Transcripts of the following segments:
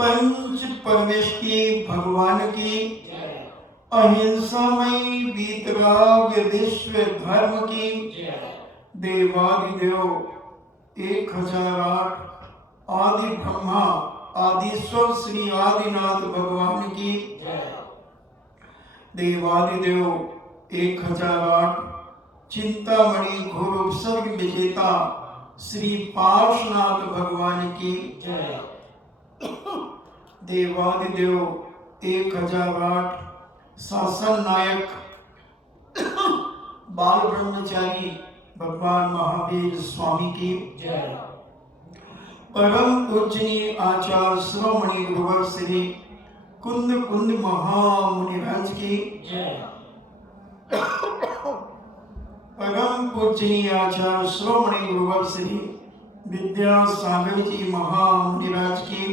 पंच परमेश की, भगवान की, अहिंसामयी वीतराग विश्व धर्म की, देवादिदेव 1008 आदि ब्रह्मा आदिश्वर श्री आदिनाथ भगवान की, देवादिदेव 1008 चिंतामणि घोर उपसर्ग विजेता श्री पार्श्वनाथ भगवान की, देवादिदेव 1008 शासन नायक बाल ब्रह्मचारी भगवान महावीर स्वामी की, परम पूजनीय आचार्य श्रोमणि गुरुवर श्री कुंद कुंद महामुनिराज की, परम पूजनीय आचार्य श्रोमणि गुरुवर श्री विद्यासागर जी महामुनिराज की,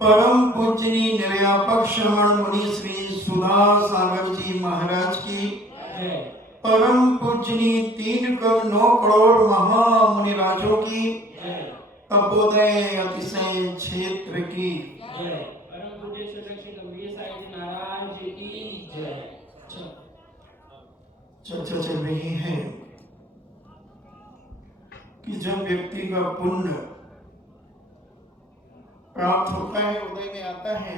परम पूजनीय निर्यापक श्रवण मुनि श्री सुधा सागर जी महाराज की, परम पूजनीय 3 करोड़ 9 करोड़ महामुनिराजों की, तपोदय अतिशय क्षेत्र की, परम पूज्य श्री गंभीर साहिब जी महाराज की जय। चर्चा चल रही है कि जब व्यक्ति का पुण्य प्राप्त होता है, उदय में आता है,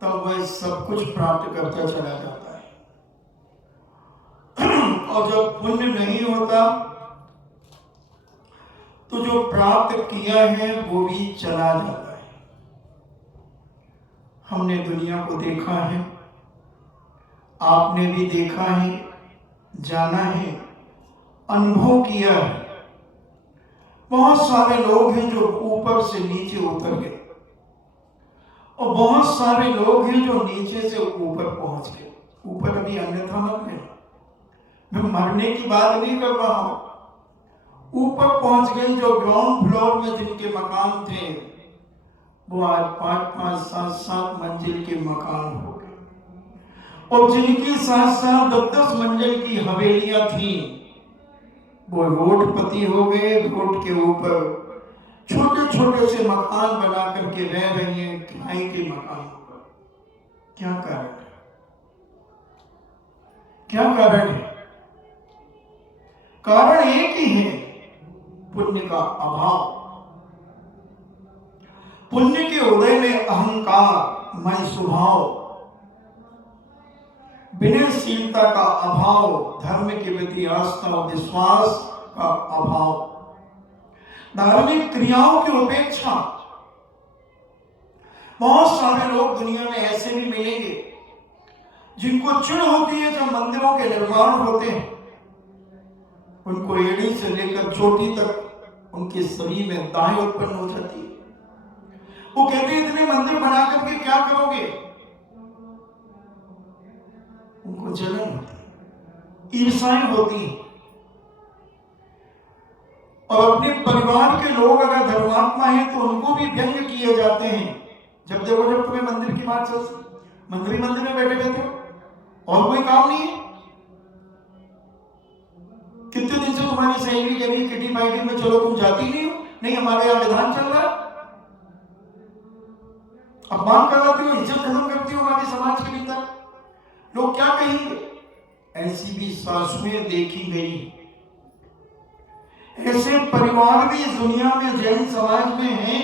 तब वह सब कुछ प्राप्त करता चला जाता है। और जब पुण्य नहीं होता तो जो प्राप्त किया है वो भी चला जाता है। हमने दुनिया को देखा है, आपने भी देखा है, जाना है, अनुभव किया है। बहुत सारे लोग हैं जो ऊपर से नीचे उतर गए और बहुत सारे लोग हैं जो नीचे से ऊपर पहुंच गए। ऊपर अभी अन्यथा मत लेना, मैं मरने की बात नहीं कर रहा हूं। ऊपर पहुंच गए जो ग्राउंड फ्लोर में जिनके मकान थे वो आज 5-5, 7-7 मंजिल के मकान हो गए, और जिनकी 7-7, 10-10 मंजिल की हवेलियां थी वो रोडपति हो गए। रोड के ऊपर छोटे छोटे से मकान बना करके रह रहे हैं, किराए के मकान पर। क्या कारण है? क्या कारण है? कारण एक ही है, पुण्य का अभाव। पुण्य के उदय में अहंकार मैं स्वभाव, विनयशीलता का अभाव, धर्म के प्रति आस्था और विश्वास का अभाव, धार्मिक क्रियाओं की उपेक्षा। बहुत सारे लोग दुनिया में ऐसे भी मिलेंगे जिनको चिढ़ होती है जब मंदिरों के निर्माण होते हैं, उनको एड़ी से लेकर चोटी तक उनके शरीर में दाएं उत्पन्न हो जाती है। वो कहते हैं इतने मंदिर बना करके क्या करोगे? उनको जलन होती है, ईर्ष्याएं होती है। और अपने परिवार के लोग अगर धर्मात्मा हैं तो उनको भी व्यंग किए जाते हैं। जब देखो, जब तुम्हें मंदिर की बात चलती, मंदिर में बैठे रहते हो और कोई काम नहीं है। कितने दिन से तुम्हारी सहेली के भी किटी पार्टी में चलो, तुम जाती नहीं हो? नहीं, हमारे यहाँ विधान चल रहा है, अपमान करवाती हो, इज्जत खत्म करती हो हमारे समाज के भीतर। लोग क्या कहेंगे? ऐसी भी सासुएं देखी गई, ऐसे परिवार भी इस दुनिया में जैन समाज में हैं।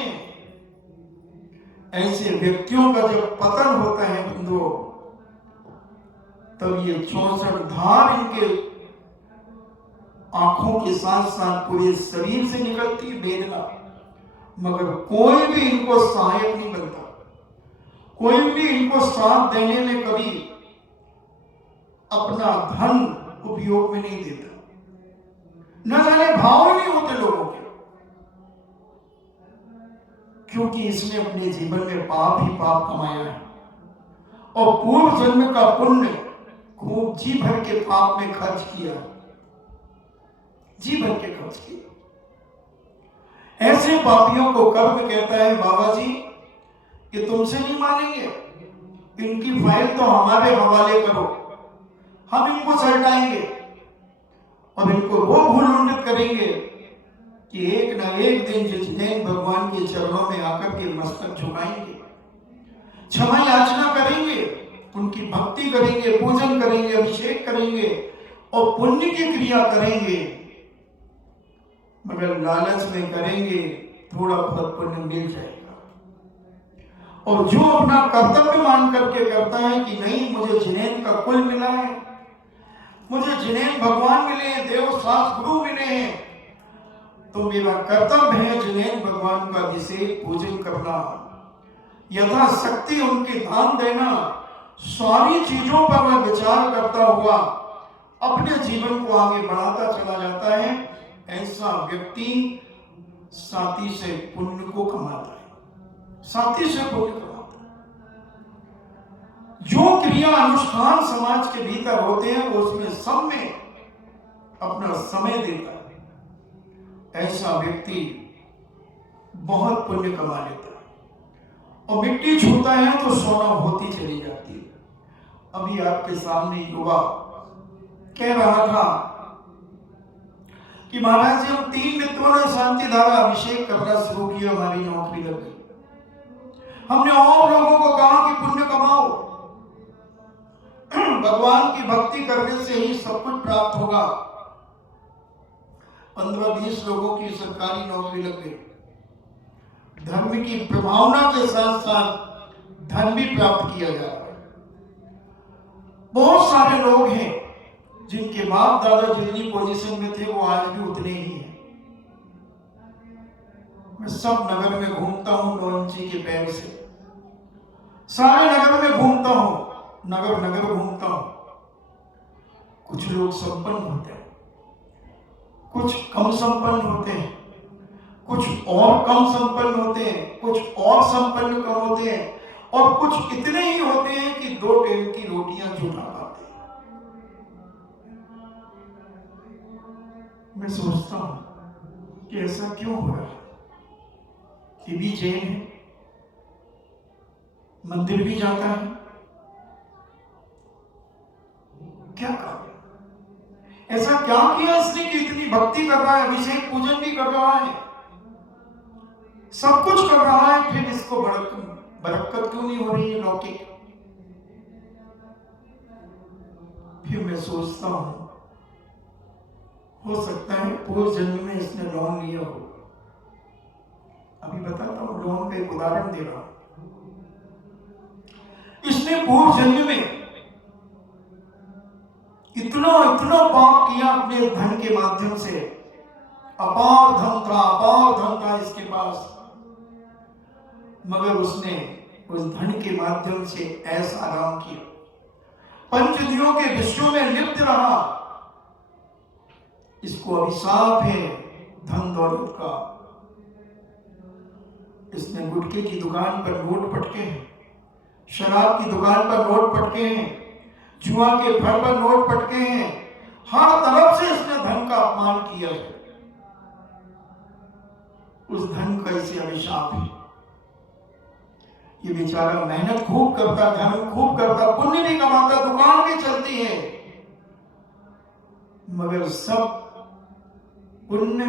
ऐसे व्यक्तियों का जब पतन होता है बंधु, तब ये 64 धार इनके आंखों के साथ साथ पूरे शरीर से निकलती वेदना, मगर कोई भी इनको सहायक नहीं बनता, कोई भी इनको साथ देने में कभी अपना धन उपयोग में नहीं देता। न जाने भाव नहीं होते लोगों के, क्योंकि इसने अपने जीवन में पाप ही पाप कमाया है और पूर्व जन्म का पुण्य खूब जी भर के पाप में खर्च किया, जी भर के खर्च किया। ऐसे पापियों को कर्म कहता है बाबा जी, ये तुमसे नहीं मानेंगे, इनकी फाइल तो हमारे हवाले करो, हम इनको सलटाएंगे और इनको वो भूलुंडित करेंगे कि एक ना एक दिन जितेंद्र भगवान के चरणों में आकर के मस्तक झुकाएंगे, क्षमा याचना करेंगे, उनकी भक्ति करेंगे, पूजन करेंगे, अभिषेक करेंगे और पुण्य की क्रिया करेंगे, मगर लालच में करेंगे, थोड़ा बहुत पुण्य मिल जाएगा। और जो अपना कर्तव्य मान करके करता है कि नहीं, मुझे जिनेन्द्र का कुल मिला है, मुझे जिनेन्द्र भगवान मिले हैं, देव शास्त्र गुरु मिले हैं, तो मेरा कर्तव्य है जिनेन्द्र भगवान का अभिषेक पूजन करना, यथाशक्ति उनके दान देना, सारी चीजों पर वह विचार करता हुआ अपने जीवन को आगे बढ़ाता चला जाता है। ऐसा व्यक्ति साथी से पुण्य को कमाता है, साथी से पुण्य कमाता है। जो क्रिया अनुष्ठान समाज के भीतर होते हैं वो उसमें सब में अपना समय देता है, ऐसा व्यक्ति बहुत पुण्य कमा लेता है। और मिट्टी छूता है तो सोना होती चली जाती है। अभी आपके सामने युवा कह रहा था कि महाराज जी, हम 3 मित्रों ने शांति धारा अभिषेक करना शुरू किया, हमारी नौकरी लग गई। हमने और लोगों को कहा कि पुण्य कमाओ, भगवान की भक्ति करने से ही सब कुछ प्राप्त होगा। 15-20 लोगों की सरकारी नौकरी लग गई, धर्म की प्रभावना के साथ साथ धन भी प्राप्त किया जा रहा है। बहुत सारे लोग हैं जिनके बाप दादा जितनी पोजीशन में थे वो आज भी उतने ही हैं। मैं सब नगर में घूमता हूं 9 इंची के पैर से, सारे नगर में घूमता हूं, नगर नगर घूमता हूं। कुछ लोग संपन्न होते हैं, कुछ कम संपन्न होते हैं, कुछ और कम संपन्न होते हैं, कुछ और संपन्न कम होते हैं, और कुछ इतने ही होते हैं कि 2 टाइम की रोटियां जुटा पाते हैं। मैं सोचता हूं कि ऐसा क्यों हो रहा है? ये भी जैन है, मंदिर भी जाता है, क्या काम? ऐसा क्या किया इसने कि इतनी भक्ति कर रहा है, अभिषेक पूजन भी कर रहा है, सब कुछ कर रहा है, फिर इसको बरकत क्यों नहीं हो रही है लौकिक? फिर मैं सोचता हूं हो सकता है पूर्व जन्म में इसने लोन लिया हो। अभी बताता हूं, लोन का एक उदाहरण दे रहा हूं। इसने पूर्व जन्म में इतना इतना पाप किया अपने धन के माध्यम से, अपार धन था इसके पास, मगर उसने उस धन के माध्यम से ऐसा आराम किया, पंचदियों के विषयों में लिप्त रहा, इसको अभिशाप है धन दौलत का। इसने गुटखे की दुकान पर नोट पटके हैं, शराब की दुकान पर नोट पटके हैं, जुआ के घर पर नोट पटके हैं, हर तरफ से इसने धन का अपमान किया है। उस धन का इसे अभिशाप है। ये बेचारा मेहनत खूब करता, धन खूब करता, पुण्य भी कमाता, दुकान भी चलती है, मगर सब पुण्य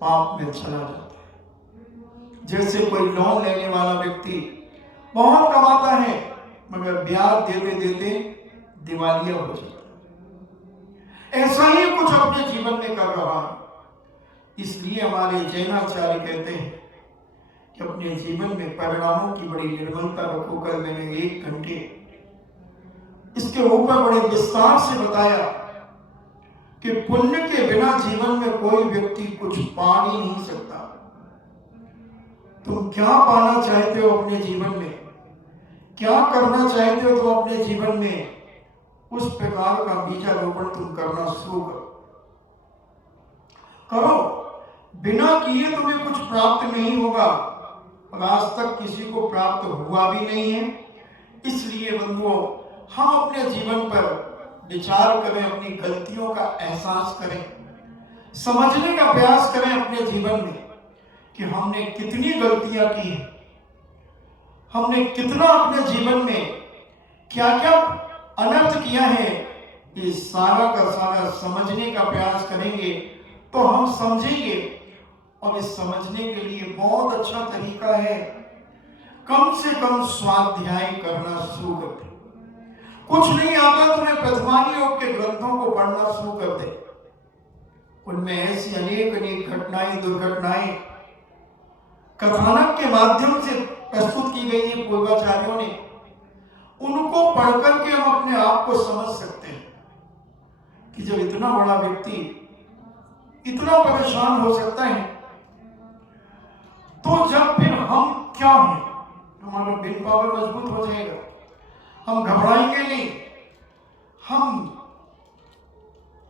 पाप में चला जाता है। जैसे कोई लोन लेने वाला व्यक्ति बहुत कमाता है, मगर ब्याज देते देते दिवालिया हो जाता है। ऐसा ही कुछ अपने जीवन में कर रहा है। इसलिए हमारे जैनाचार्य कहते हैं कि अपने जीवन में परिणामों की बड़ी निर्मलता रखो। कल मैंने 1 घंटे इसके ऊपर बड़े विस्तार से बताया कि पुण्य के बिना जीवन में कोई व्यक्ति कुछ पा ही नहीं सकता। तुम क्या पाना चाहते हो अपने जीवन में, क्या करना चाहते हो तुम अपने जीवन में, उस प्रकार का बीजारोपण तुम करना शुरू करो। बिना किए तुम्हें कुछ प्राप्त नहीं होगा, और आज तक किसी को प्राप्त हुआ भी नहीं है। इसलिए बंधुओं, हम अपने जीवन पर विचार करें, अपनी गलतियों का एहसास करें, समझने का प्रयास करें अपने जीवन में कि हमने कितनी गलतियां की हैं, हमने कितना अपने जीवन में क्या क्या अनर्थ किया है। इस सारा का सारा समझने का प्रयास करेंगे तो हम समझेंगे। और इस समझने के लिए बहुत अच्छा तरीका है, कम से कम स्वाध्याय करना शुरू कर दे। कुछ नहीं आता तुम्हें, प्रथमानी योग के ग्रंथों को पढ़ना शुरू कर दे। उनमें ऐसी अनेक अनेक घटनाएं, दुर्घटनाएं कथानक के माध्यम से प्रस्तुत की गई है पूर्वाचार्यों ने। उनको पढ़कर के हम अपने आप को समझ सकते हैं कि जब इतना बड़ा व्यक्ति इतना परेशान हो सकता है, तो जब फिर हम क्या हैं, हमारा विल पावर मजबूत हो जाएगा, हम घबराएंगे नहीं, हम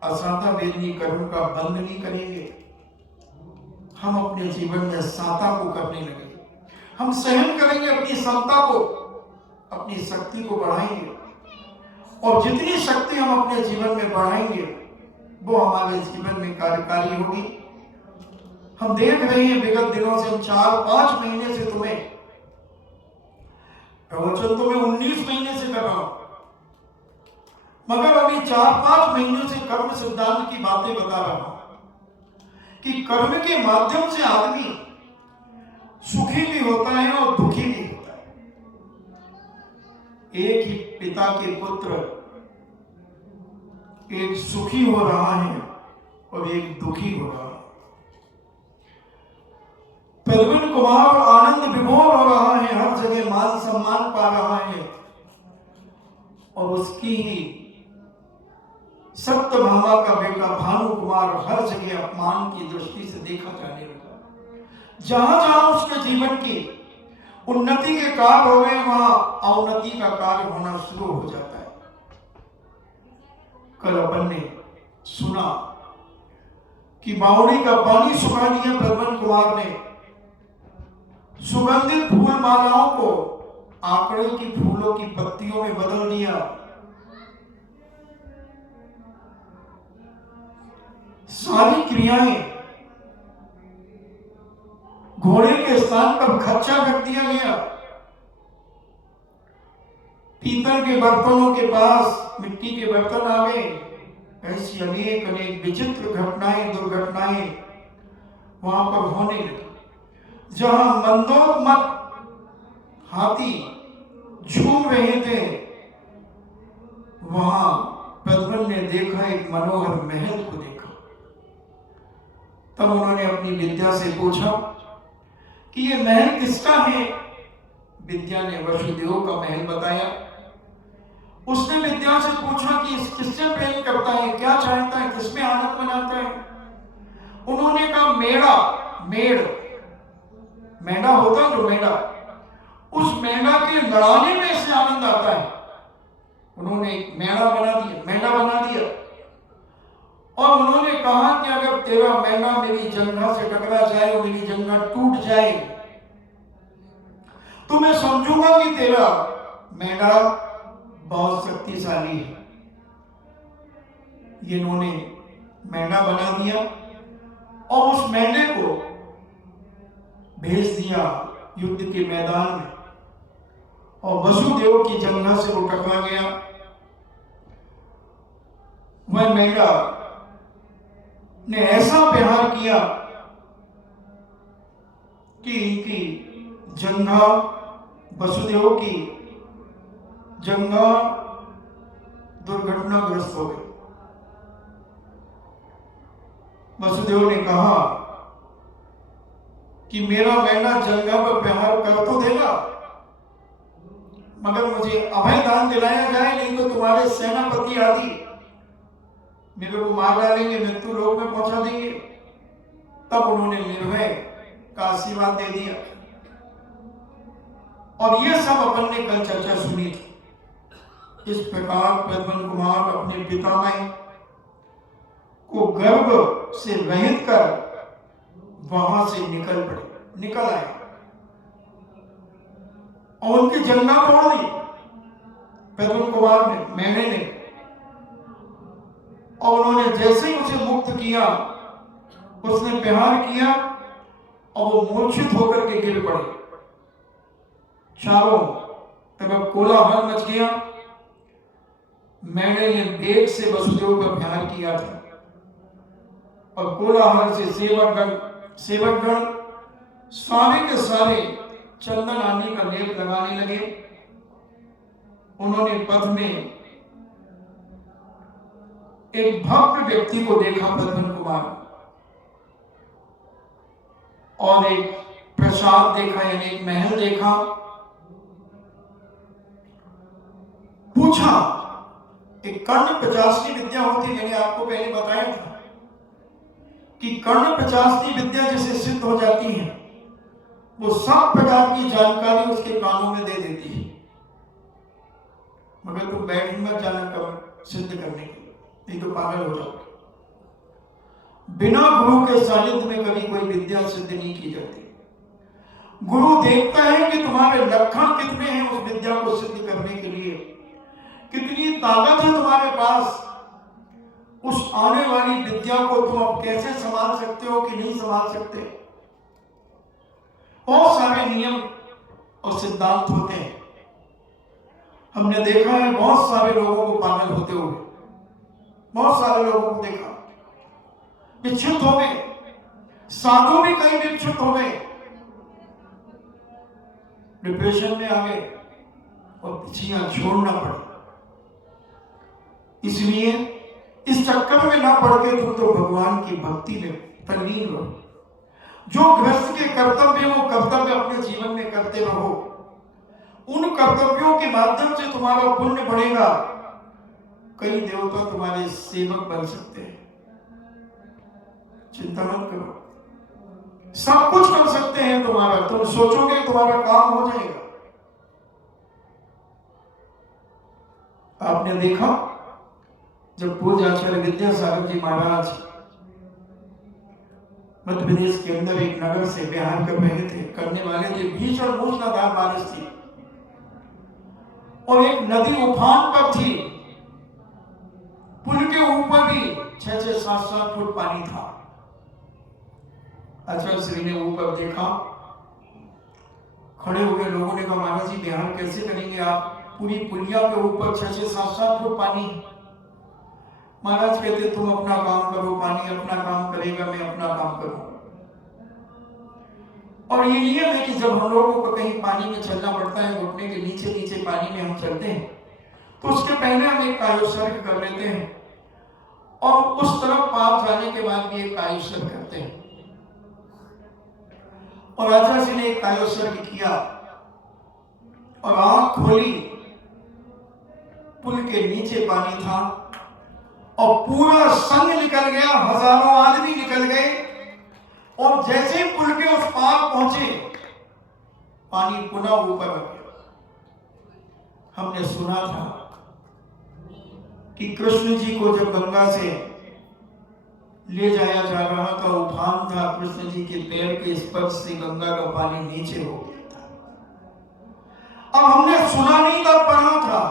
असाता वेदनी कर्म का बंद नहीं करेंगे, हम अपने जीवन में साता को करने लगेंगे, हम सहन करेंगे, अपनी क्षमता को, अपनी शक्ति को बढ़ाएंगे। और जितनी शक्ति हम अपने जीवन में बढ़ाएंगे वो हमारे जीवन में कार्यकारी होगी। हम देख रहे हैं विगत दिनों से, 4-5 महीने से तुम्हें प्रवचन तो मैं 19 महीने से कर रहा हूं, मगर अभी 4-5 महीनों से कर्म सिद्धांत की बातें बता रहा हूं कि कर्म के माध्यम से आदमी सुखी भी होता है और दुखी भी होता है। एक ही पिता के पुत्र, एक सुखी हो रहा है और एक दुखी हो रहा है। प्रवीण कुमार आनंद विभोर हो रहा है, हर जगह मान सम्मान पा रहा है, और उसकी ही सत्यभामा का बेटा भानु कुमार हर जगह अपमान की दृष्टि से देखा जाने लगा। जहां जहां उसके जीवन की उन्नति के कार्य हो रहे, वहां अवनति का कार्य होना शुरू हो जाता है। कल अपन ने सुना कि बावड़ी का पानी सुखा दिया प्रवीण कुमार ने, सुगंधित फूल मालाओं को आंकड़े की फूलों की पत्तियों में बदल दिया। सारी क्रियाएं, घोड़े के स्थान पर खच्चा रख दिया गया। पीतल के बर्तनों के पास मिट्टी के बर्तन आ गए। ऐसी अनेक अनेक विचित्र घटनाएं, दुर्घटनाएं वहां पर होने लगी। जहां मंदोन्मत्त हाथी झूम रहे थे, वहां प्रद्युम्न ने देखा एक मनोहर महल को देखा। तब उन्होंने अपनी विद्या से पूछा कि ये महल किसका है। विद्या ने वसुदेव का महल बताया। उसने विद्या से पूछा कि किससे प्रेम करता है, क्या चाहता है, किसमें आनंद मनाता है। उन्होंने कहा मेढ़ा, मेढ़ा होता जो मेढ़ा, उस मेढ़ा के लड़ाने में इसे आनंद आता है। उन्होंने एक मेढ़ा बना दिया और उन्होंने कहा कि अगर तेरा मेढ़ा मेरी जंघा से टकरा जाए और मेरी जंघा टूट जाए तो मैं समझूंगा कि तेरा मेढ़ा बहुत शक्तिशाली है। ये इन्होंने मेढ़ा बना दिया और उस मेढ़े को भेज दिया युद्ध के मैदान में और वसुदेव की जंघा से वो टकरा गया। वह मेढ़ा ने ऐसा व्यवहार किया कि इनकी जंघा, वसुदेव की जंघा दुर्घटनाग्रस्त हो गई। वसुदेव ने कहा कि मेरा मेढ़ा जंघा पर प्रहार कर तो देगा मगर मुझे अभय दान दिलाया जाए, नहीं तो तुम्हारे सेनापति आदि मेरे को मार डालेंगे, मृत्यु लोक में पहुंचा देंगे। तब उन्होंने निर्भय का आशीर्वाद दे दिया। और ये सब अपन ने कल चर्चा सुनी थी। इस प्रकार प्रद्युम्न कुमार अपने पितामह को गर्भ से रहित कर वहां से निकल आए और उनकी जंघा तोड़ दी प्रद्युम्न कुमार ने, मैंने ने। और उन्होंने जैसे ही उसे मुक्त किया उसने प्रहार किया और वो मूर्छित होकर के गिर पड़े। चारों तरफ कोलाहल मच गया। मैंने ने वेग से वसुदेव पर प्रहार किया था और कोलाहल से सेवकगण सारे के सारे चंदन आदि का लेप लगाने लगे। उन्होंने पथ में एक भव्य व्यक्ति को देखा प्रद्युम्न कुमार, और एक प्रसाद देखा, यानी एक महल देखा। पूछा, एक कर्ण 50 विद्या होती, मैंने आपको पहले बताया था कि कर्ण 50 विद्या जैसे सिद्ध हो जाती है वो सब प्रकार की जानकारी उसके कानों में दे देती है, मगर तुम बैठ मत जाना कब सिद्ध करने के लिए, नहीं तो पागल हो जाओगे। बिना गुरु के सानिध्य में कभी कोई विद्या सिद्ध नहीं की जाती। गुरु देखता है कि तुम्हारे लक्षण कितने हैं उस विद्या को सिद्ध करने के लिए, कितनी ताकत है तुम्हारे पास, उस आने वाली विद्या को तुम अब कैसे संभाल सकते हो कि नहीं संभाल सकते। बहुत सारे नियम और सिद्धांत होते हैं। हमने देखा है बहुत सारे लोगों को पागल होते हुए, बहुत सारे लोगों को देखा विक्षिप्त हो गए, साधु भी कई विक्षिप्त हो गए, डिप्रेशन में आ गए और पिछियां छोड़ना पड़ा। इसलिए इस चक्कर में ना पड़ के तुम तो भगवान की भक्ति में तल्लीन रहो। जो गृहस्थ के कर्तव्य वो कर्तव्य अपने जीवन में करते रहो। उन कर्तव्यों के माध्यम से तुम्हारा पुण्य बढ़ेगा। कई देवता तुम्हारे सेवक बन सकते हैं, चिंता मत करो, सब कुछ कर सकते हैं तुम्हारा। तुम सोचोगे तुम्हारा काम हो जाएगा। आपने देखा जब पूज्य आचार्य विद्यासागर जी महाराज मध्य प्रदेश के अंदर एक नगर से बिहार कर रहे थे, करने वाले थे, भीषण मूसलाधार बारिश थी और एक नदी उफान पर थी। पुल के ऊपर भी 6-6, 7-7 फुट पानी था। आचार्य श्री ने ऊपर देखा, खड़े हो गए। लोगों ने कहा महाराज जी बिहार कैसे करेंगे आप, पूरी पुलिया के ऊपर 6-6, 7-7 फुट पानी। महाराज कहते तुम अपना काम करो, पानी अपना काम करेगा, मैं अपना काम करूं। और ये नियम है कि जब हम लोगों को कहीं पानी में चलना पड़ता है, घुटने के नीचे नीचे पानी में हम चलते हैं, तो उसके पहले हम एक कायोत्सर्ग कर लेते हैं और उस तरफ पार जाने के बाद भी एक कायोत्सर्ग करते हैं। और आचार्य जी ने एक कायोत्सर्ग किया और आंख खोली, पुल के नीचे पानी था और पूरा संग निकल गया, हजारों आदमी निकल गए और जैसे ही पुल के उस पार पहुंचे पानी पुनः ऊपर आ गया। हमने सुना था कि कृष्ण जी को जब गंगा से ले जाया जा रहा था, उफान था, कृष्ण जी के पैर के स्पर्श से गंगा का पानी नीचे हो गया था। अब हमने सुना नहीं था, पढ़ा था,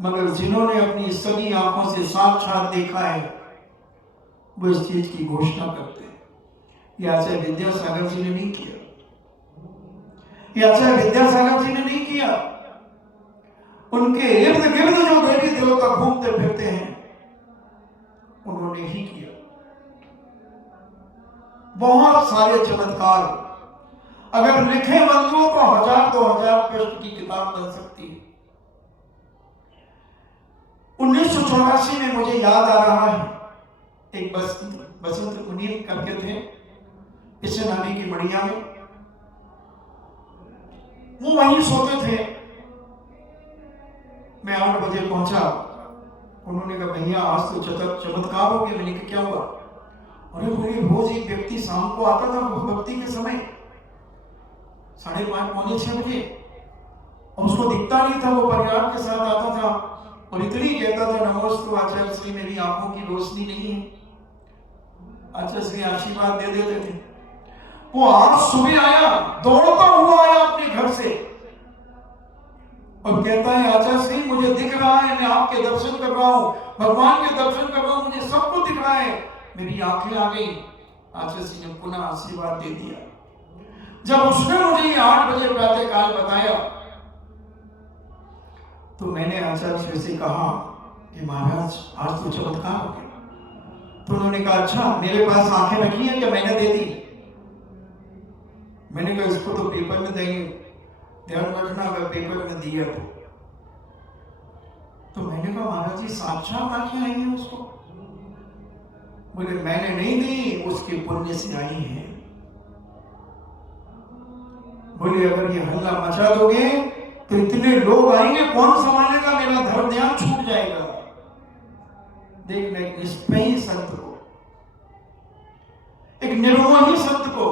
मगर जिन्होंने अपनी सभी आंखों से साक्षात देखा है वो इस चीज की घोषणा करते हैं। ये आचार्य विद्यासागर जी ने नहीं किया, ये आचार्य विद्यासागर जी ने नहीं किया। उनके इर्द गिर्द जो देवी देवता घूमते फिरते हैं उन्होंने ही किया। बहुत सारे चमत्कार अगर लिखे बंधुओं तो 1000-2000 पृष्ठ की किताब बन सकती है। 1984 में मुझे याद आ रहा है, एक बसंत मुनीर करके थे पिछले नानी की मड़िया में, वो वहीं सोते थे। मैं 8 बजे पहुंचा, उन्होंने कहा भैया आज तो चमत्कार हो गया। मैंने कहा क्या हुआ? अरे बोले रोज एक व्यक्ति शाम को आता था भक्ति के समय 5:30-6 बजे, और उसको दिखता नहीं था, वो परिवार के साथ आता था और इतनी कहता था नमोस्तु आचार्य श्री, मेरी आंखों की रोशनी नहीं है, आचार्य श्री आशीर्वाद दे देते थे। वो आज सुबह आया, दौड़ता हुआ आया अपने घर से और कहता है आचार्य श्री मुझे दिख रहा है, मैं आपके दर्शन कर रहा हूँ, भगवान के दर्शन कर रहा हूँ, मुझे सब कुछ दिख रहा है, मेरी आंखें आ गई। आचार्य श्री ने पुनः आशीर्वाद दे दिया। जब उसने मुझे ये 8 बजे प्रातः काल बताया तो मैंने आचार्य श्री से कहा कि महाराज आज तो चमत्कार हो गया। तो उन्होंने कहा अच्छा मेरे पास आंखें रखी हैं क्या? मैंने दे दी। मैंने कहा इसको तो पेपर में देंगे, ध्यान रखना अगर पेपर में दिया तो मैंने कहा महाराज जी साक्षात आंखें आई हैं उसको? बोले मैंने नहीं दी, उसके पुण्य से आई है। बोले अगर ये हल्ला मचा दोगे तो इतने लोग आएंगे, कौन संभालेगा? मेरा धर्म ध्यान छूट जाएगा। देखना एक निष्पयी संत को, एक निर्मोही संत को।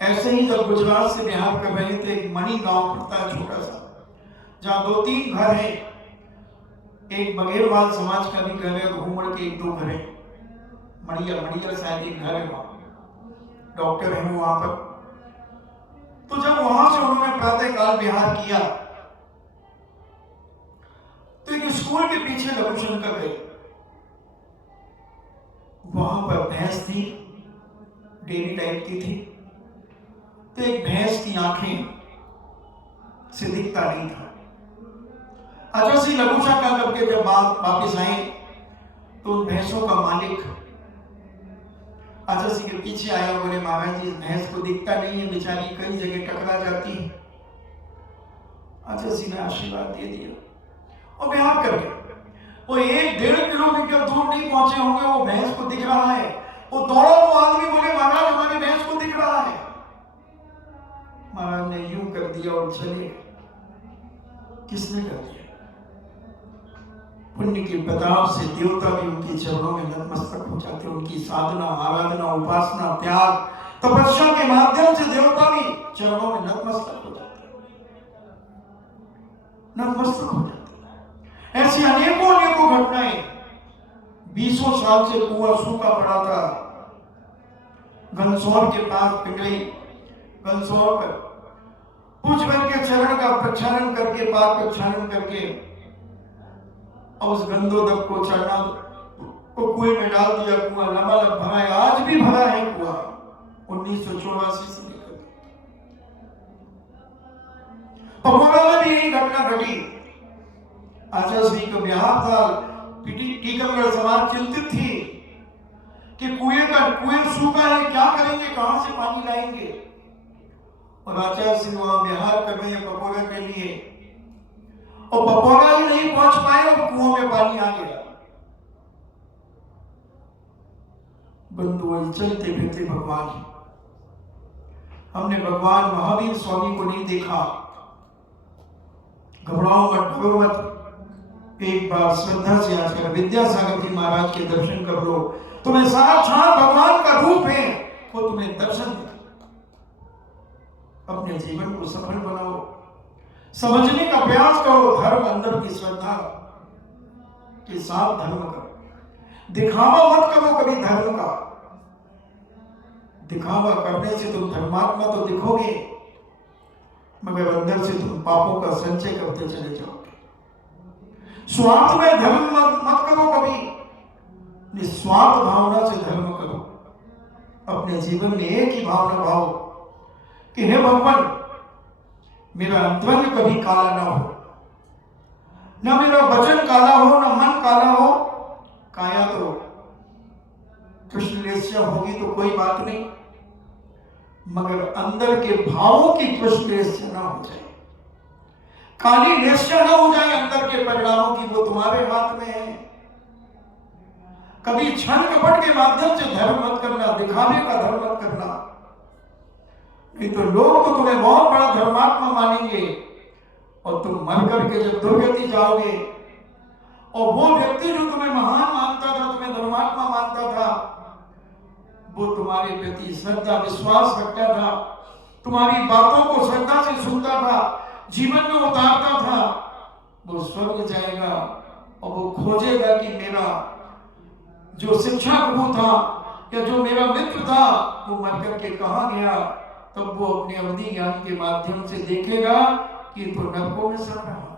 ऐसे ही जब गुजरात से बिहार कर रहे थे, एक मणि गांव पड़ता है छोटा सा, जहां 2-3 घर हैं, एक बघेरवाल समाज का भी घर है, घूमड़ के 1-2 घर है, मड़िया शायद एक घर है, वहां डॉक्टर है वहां पर। तो जब वहां से उन्होंने प्रातः काल विहार किया तो एक स्कूल के पीछे लघुशंकर गए, वहां पर भैंस थी, डेयरी टाइप की थी। तो एक भैंस की आंखें से दिखता नहीं था। अच्छा सी लघुशंकर करके जब वापिस आए तो उन भैंसों का मालिक आचार्य के पीछे आया, बोले महाराज जी भैंस को दिखता नहीं है, बेचारी कई जगह टकरा जाती है। आचार्य ने आशीर्वाद दे दिया और बिहार कर गए। वो 1-1.5 किलोमीटर दूर नहीं पहुंचे होंगे, वो भैंस को दिख रहा है। वो दौड़ा वो आदमी, बोले महाराज हमारी भैंस को दिख रहा है। महाराज ने यूं कर दिया और चले। किसने कर दिया? पुण्य के प्रताप से देवता भी उनके चरणों में नतमस्तक हो जाते। उनकी साधना, आराधना, उपासना, त्याग, तपस्या के माध्यम से देवता भी चरणों में नतमस्तक हो जाते, नतमस्तक हो जाते। ऐसी अनेकों घटनाएं। 20 साल से कुआं सूखा पड़ा था गंसौर के पास, पिंगली गंसौर पर। पूछ भर के चरण का प्रक्षालन करके, पाप प्रक्षालन करके और उस गंदोदक को चढ़ना को कुएं में डाल दिया। कुआं लबालब भरा है, आज भी भरा है कुआं, 1984 से लेकर। पकोड़ा में भी यही घटना घटी। आचार्य श्री का बिहार था, टीकमगढ़ समाज चिंतित थी कि कुएं सूखा है, क्या करेंगे, कहां से पानी लाएंगे। और आचार्य श्री वहां बिहार कर रहे हैं पकोड़ा के लिए, और पकोड़ा ही नहीं पहुंच पाए और कुओं में पानी आ गया। बंधु चलते फिरते भगवान, हमने भगवान महावीर स्वामी को नहीं देखा। घबराओ मत, डरो मत। एक बार श्रद्धा से आकर विद्यासागर जी महाराज के दर्शन कर लो, तुम्हें साक्षात भगवान का रूप है, वो तुम्हें दर्शन दे। अपने जीवन को सफल बनाओ। समझने का प्रयास करो, धर्म अंदर की श्रद्धा के साथ धर्म करो। दिखावा मत करो कभी धर्म का। दिखावा करने से तुम धर्मात्मा तो दिखोगे, मगर अंदर से तुम पापों का संचय करते चले जाओगे। स्वार्थ में धर्म मत करो कभी, निस्वार्थ भावना से धर्म करो। अपने जीवन में एक ही भावना भाव कि हे भगवान, मेरा अंतरंग कभी काला ना हो, न मेरा वचन काला हो, न मन काला हो। काया तो कृष्ण लेस्या होगी तो कोई बात नहीं, मगर अंदर के भावों की कृष्ण लेस्या ना हो जाए, काली लेस्या ना हो जाए अंदर के परिणामों की, वो तुम्हारे हाथ में है। कभी क्षण कपट के माध्यम से धर्म मत करना, दिखावे का धर्म मत करना, नहीं तो लोग तो तुम्हें बहुत बड़ा धर्मात्मा मानेंगे और तुम मर करके जब दुर्गति जाओगे, और वो व्यक्ति जो तुम्हें महान मानता था, तुम्हें धर्मात्मा मानता था, वो तुम्हारे प्रति श्रद्धा विश्वास रखता था, तुम्हारी बातों को श्रद्धा से सुनता था, जीवन में उतारता था, वो स्वर्ग जाएगा और वो खोजेगा कि मेरा जो शिक्षा गुरु था या जो मेरा मित्र था वो मर करके कहाँ गया। तब वो अपने अवधि ज्ञान के माध्यम से देखेगा कि तो नरकों में सड़ रहा।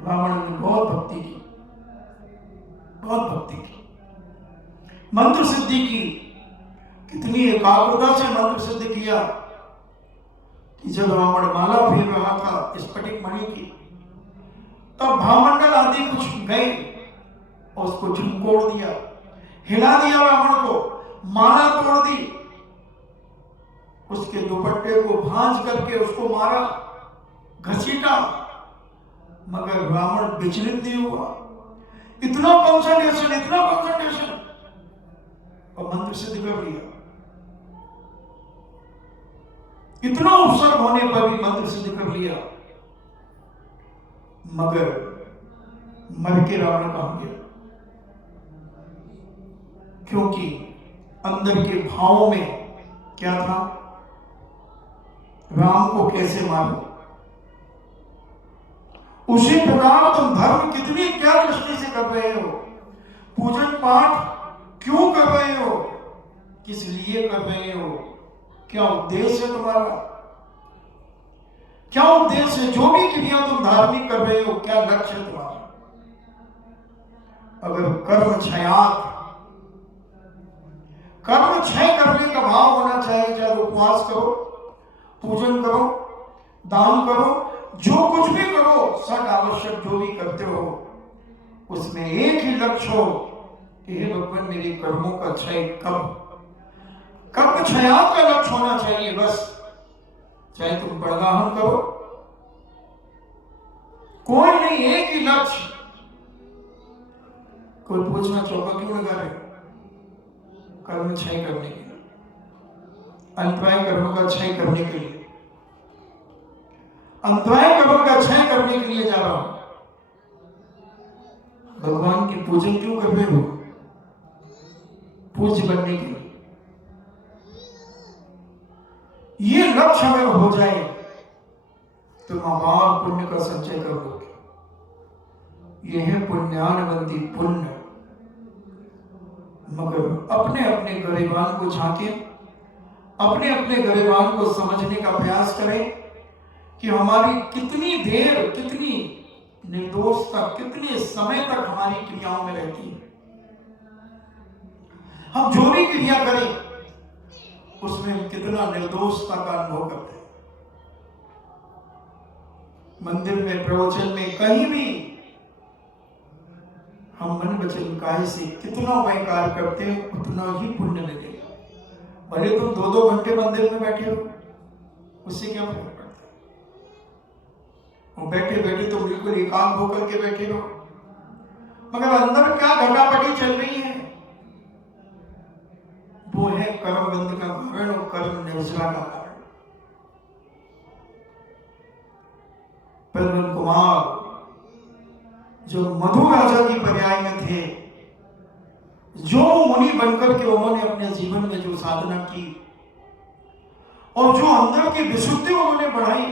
रावण ने बहुत भक्ति की, बहुत भक्ति की, मंत्र सिद्धि की। कितनी एकाग्रता से मंत्र सिद्ध किया कि जब रावण माला फेर रहा था स्फटिक मणि की, तब भामंडल आदि कुछ गए और उसको झुमकोड़ दिया, हिला दिया, रावण को माला तोड़ दी, उसके दुपट्टे को भांज करके उसको मारा, घसीटा, मगर रावण विचलित नहीं हुआ। इतना कंसंट्रेशन, इतना कंसंट्रेशन, और मंत्र सिद्ध कर लिया। इतना उपसर्ग होने पर भी मंत्र सिद्ध कर लिया, मगर मर के रावण कहां गया? क्योंकि अंदर के भावों में क्या था? राम को कैसे मारो। उसी प्रकार तुम धर्म कितनी क्या दृष्टि से कर रहे हो, पूजन पाठ क्यों कर रहे हो, किस लिए कर रहे हो, क्या उद्देश्य है तुम्हारा, क्या उद्देश्य है? जो भी क्रिया तुम धार्मिक कर रहे हो, क्या लक्ष्य है तुम्हारा? अगर कर्म क्षयात, कर्म क्षय करने का भाव होना चाहिए, चाहे उपवास करो, पूजन करो, दान करो, जो कुछ भी करो, सद आवश्यक जो भी करते हो, उसमें एक ही लक्ष्य हो कि हे भगवान, मेरे कर्मों का क्षय कब, कर्म क्षयात का लक्ष्य होना चाहिए बस। चाहे तुम बड़गाहन करो, कोई नहीं, एक ही लक्ष्य। कोई पूछना चौका क्यों लगा रहे? कर्म क्षय करने के लिए, अंतराय कर्म का क्षय करने के लिए, अंतराय कर्म का क्षय करने के लिए जा रहा हूं। भगवान की पूजन क्यों कर रहे हो? पूज्य बनने के लिए। ये लक्ष्य अगर हो जाए तो अपार पुण्य का संचय करोगे। यह है पुण्यानवंती पुण्य। मगर अपने अपने गरिबान को झांके, अपने अपने गरिबान को समझने का प्रयास करें कि हमारी कितनी देर, कितनी निर्दोषता, कितने समय तक हमारी क्रियाओं में रहती है। हम जो भी क्रिया करें उसमें हम कितना निर्दोषता का अनुभव करते हैं। मंदिर में, प्रवचन में, कहीं भी हम मन वचन काया से कितना वह कार्य करते हैं, उतना ही पुण्य मिलेगा। भले तुम 2-2 घंटे मंदिर में बैठे हो, उससे क्या फर्क पड़ता है? और बैठे बैठे तो बिल्कुल एकांत होकर के बैठे हो, मगर अंदर क्या घटापटी चल रही है? वो है कर्म बंध का कारण और कर्म निर्जला का कारण। पवन कुमार जो मधु राजा की पर्याय में थे, जो मुनि बनकर के उन्होंने अपने जीवन में जो साधना की और जो अंदर की विशुद्धि उन्होंने बढ़ाई,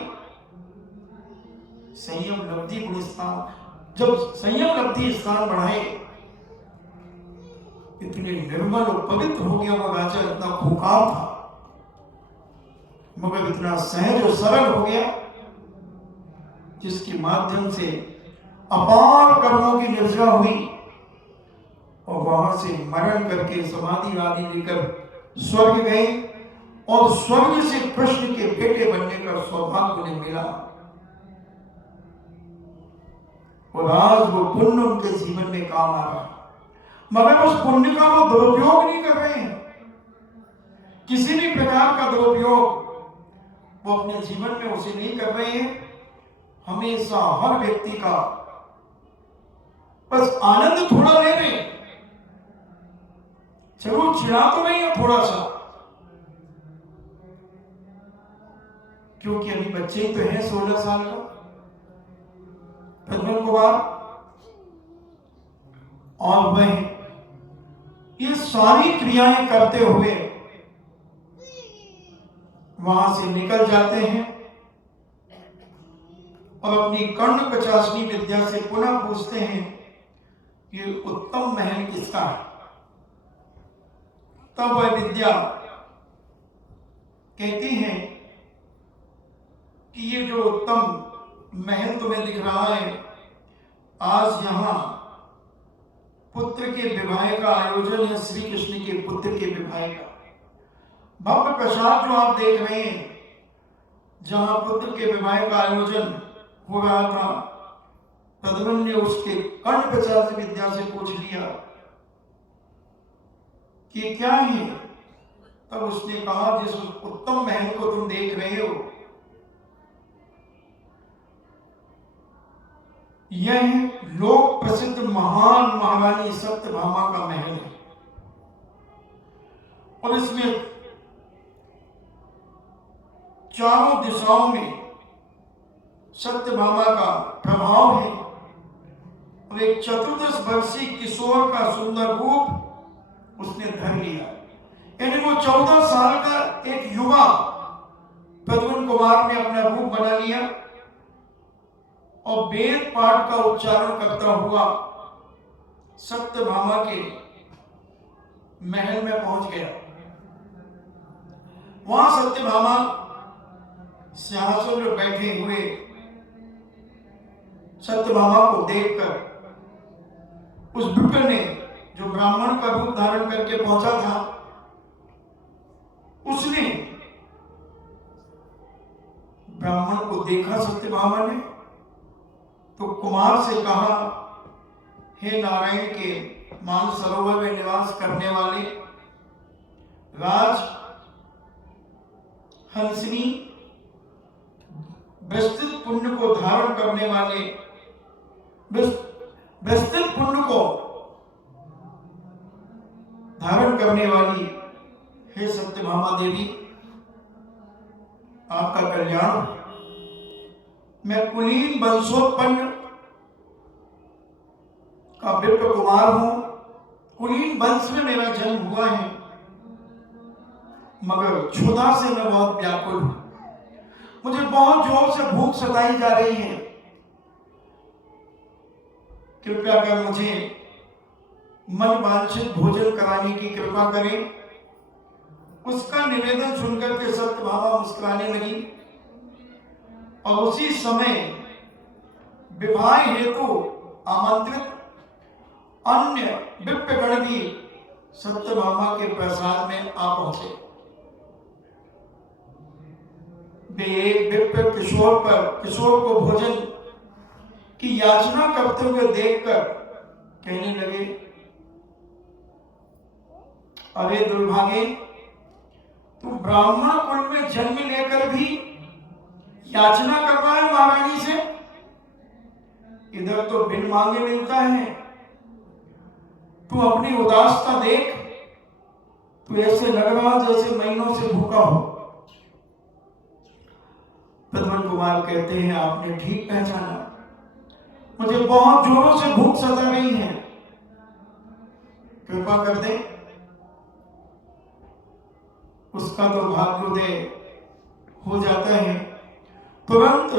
संयम लब्धि गुण स्थान, जब संयम लब्धि स्थान बढ़ाए, इतने निर्मल और पवित्र हो गया वो राजा, इतना खूंखार था मगर इतना सहज और सरल हो गया जिसके माध्यम से अपार कर्मों की निर्जरा हुई और वहां से मरण करके समाधि आदि लेकर स्वर्ग गए और स्वर्ग से कृष्ण के बेटे बनने का सौभाग्य उन्हें मिला। और आज वो पुण्य उनके जीवन में काम आ रहा है, मगर उस पुण्य का वो दुरुपयोग नहीं कर रहे हैं। किसी भी प्रकार का दुरुपयोग वो अपने जीवन में उसे नहीं कर रहे हैं। हमेशा हर व्यक्ति का बस आनंद थोड़ा ले रहे हैं, चलो चिढ़ा तो नहीं है थोड़ा सा, क्योंकि अभी बच्चे ही तो हैं 16 साल का प्रज्वल कुमार, और वह ये सारी क्रियाएं करते हुए वहां से निकल जाते हैं और अपनी कर्ण पचासनी विद्या से पुनः पूछते हैं कि उत्तम महल किसका है। तब वह विद्या कहती है कि ये जो उत्तम महल तुम्हें दिख रहा है, आज यहां पुत्र के विवाह का आयोजन है, श्री कृष्ण के पुत्र के विवाह का भव्य प्रसाद जो आप देख रहे हैं, जहां पुत्र के विवाह का आयोजन हो रहा था। प्रद्युम्न ने उसके कर्ण पचास विद्या से पूछ लिया कि क्या है। तब उसने कहा, जिस उत्तम महल को तुम देख रहे हो, यह लोक प्रसिद्ध महान महारानी सत्यभामा का महल है और इसमें चारों दिशाओं में सत्यभामा का प्रभाव है और एक 14 वर्षीय किशोर का सुंदर रूप उसने धर लिया। यानी वो 14 साल का एक युवा प्रद्युम्न कुमार ने अपना रूप बना लिया और वेद पाठ का उच्चारण करता हुआ सत्यभामा के महल में पहुंच गया। वहां सत्यभामा सिंहासन पर बैठे हुए सत्यभामा को देखकर उस विप्र ने, जो ब्राह्मण का रूप धारण करके पहुंचा था, उसने ब्राह्मण को देखा सत्यभामा ने तो कुमार से कहा, हे नारायण के मान सरोवर में निवास करने वाले राज हंसनी, विस्तृत पुण्य को धारण करने वाले, विस्तृत पुण्य को धारण करने वाली हे सत्यभामा देवी, आपका कल्याण। मैं कुलीन वंशोत्पन्न का विप्र कुमार हूं, कुलीन वंश में मेरा जन्म हुआ है, मगर क्षुधा से मैं बहुत व्याकुल हूं। मुझे बहुत जोर से भूख सताई जा रही है, कृपया कर मुझे मन वांछित भोजन कराने की कृपा करें। उसका निवेदन सुनकर के सत्यभामा मुस्कुराने लगी और उसी समय विवाह हेतु आमंत्रित अन्य विप्रगण भी सत्यभामा के प्रसाद में आ पहुंचे। वे एक विप्र किशोर को भोजन की याचना करते हुए देखकर कहने लगे, अरे दुर्भागे, तू ब्राह्मण कुल में जन्म लेकर भी याचना कर रहा है महारानी से। इधर तो बिन मांगे मिलता है, तू अपनी उदासता देख, तू ऐसे लग रहा जैसे महीनों से भूखा हो। प्रद्युम्न कुमार कहते हैं, आपने ठीक पहचाना, मुझे बहुत जोरों से भूख सता रही है, कृपा कर दे। उसका तो भाग्योदय हो जाता है। तुरंत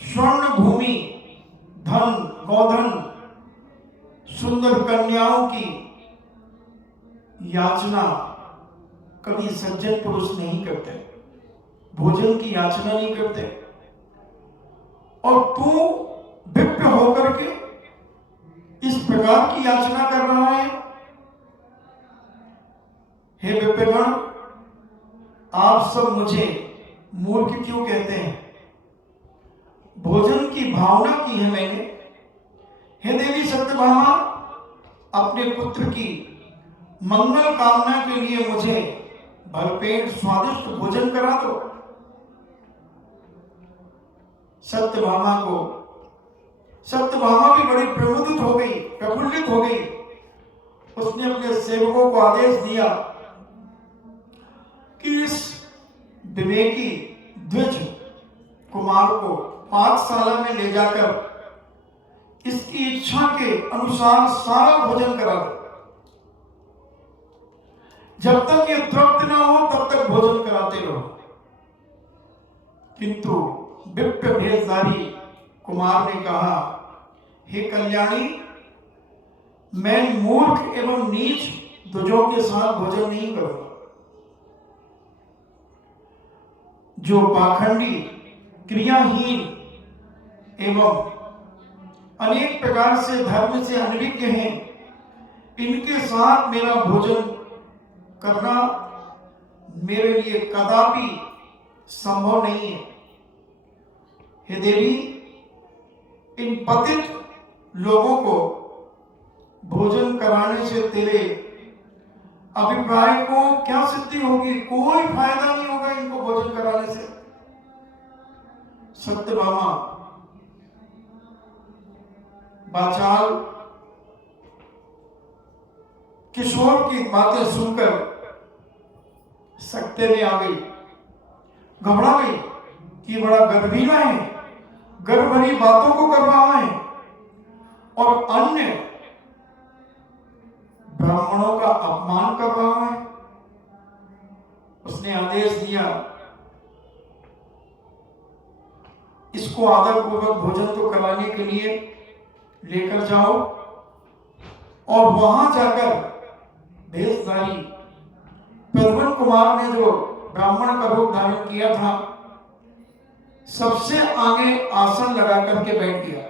स्वर्ण भूमि, धन, गोधन, सुंदर कन्याओं की याचना कभी सज्जन पुरुष नहीं करते, भोजन की याचना नहीं करते। और तू विप्र होकर के इस प्रकार की याचना कर रहा है। हे विप्रगण, आप सब मुझे मूर्ख क्यों कहते हैं? भोजन की भावना की है मैंने। हे देवी सत्यभामा, अपने पुत्र की मंगल कामना के लिए मुझे भरपेट स्वादिष्ट भोजन करा दो। सत्यभामा भी बड़ी प्रमुदित हो गई, प्रफुल्लित हो गई। उसने अपने सेवकों को आदेश दिया कि इस विवेकी द्विज कुमार को पाकशाला में ले जाकर इसकी इच्छा के अनुसार सारा भोजन करा दो। जब तक ये तृप्त ना हो तब तक भोजन कराते रहो। किंतु विप्र भेषधारी कुमार ने कहा, हे कल्याणी, मैं मूर्ख एवं नीच द्विजों के साथ भोजन नहीं करूंगा। जो पाखंडी, क्रियाहीन एवं अनेक प्रकार से धर्म से अनभिज्ञ हैं, इनके साथ मेरा भोजन करना मेरे लिए कदापि संभव नहीं है। हे देवी, इन पतित लोगों को भोजन कराने से तेरे अभिप्राय को क्या सिद्धि होगी? कोई फायदा नहीं होगा इनको भोजन कराने से। सत्यभामा बाचाल किशोर की बातें सुनकर सकते में आ गई, घबरा गई कि बड़ा गर्भीला है, गर्भ भरी बातों को कर रहा है और अन्य ब्राह्मणों का अपमान कर रहा है। उसने आदेश दिया, इसको आदर पूर्वक भोजन तो कराने के लिए लेकर जाओ और वहां जाकर भेषधारी प्रद्युम्न कुमार ने जो ब्राह्मण का रूप धारण किया था, सबसे आगे आसन लगा करके बैठ गया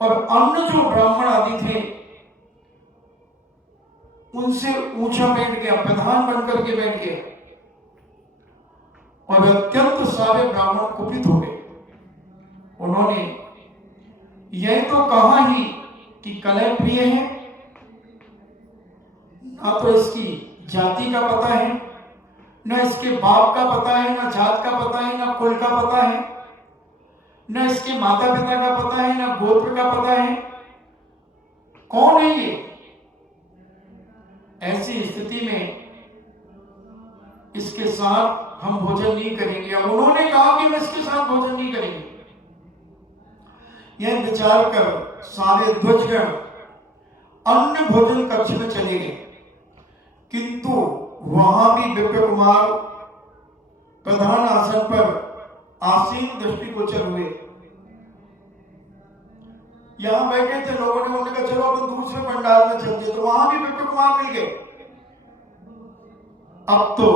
और अन्य जो ब्राह्मण आदि थे उनसे ऊंचा बैठ गया, प्रधान बनकर के बैठ गया और अत्यंत सारे ब्राह्मण कुपित हो गए। उन्होंने यह तो कहा ही कि कलह प्रिय है, ना तो इसकी जाति का पता है, न इसके बाप का पता है, न जात का पता है, न कुल का पता है, न इसके माता पिता का पता है, न गोत्र का पता है। कौन है ये? ऐसी स्थिति में इसके साथ हम भोजन नहीं करेंगे। अब उन्होंने कहा कि हम इसके साथ भोजन नहीं करेंगे। यह विचार कर सारे ध्वजगण अन्य भोजन कक्ष में चले गए, किंतु वहां भी विप्र कुमार प्रधान आसन पर आसीन दृष्टिगोचर हुए। यहां बैठे थे लोगों ने, उन्होंने कहा चलो अपन दूसरे पंडाल में चलते, तो वहां भी विप्र कुमार मिल गए। अब तो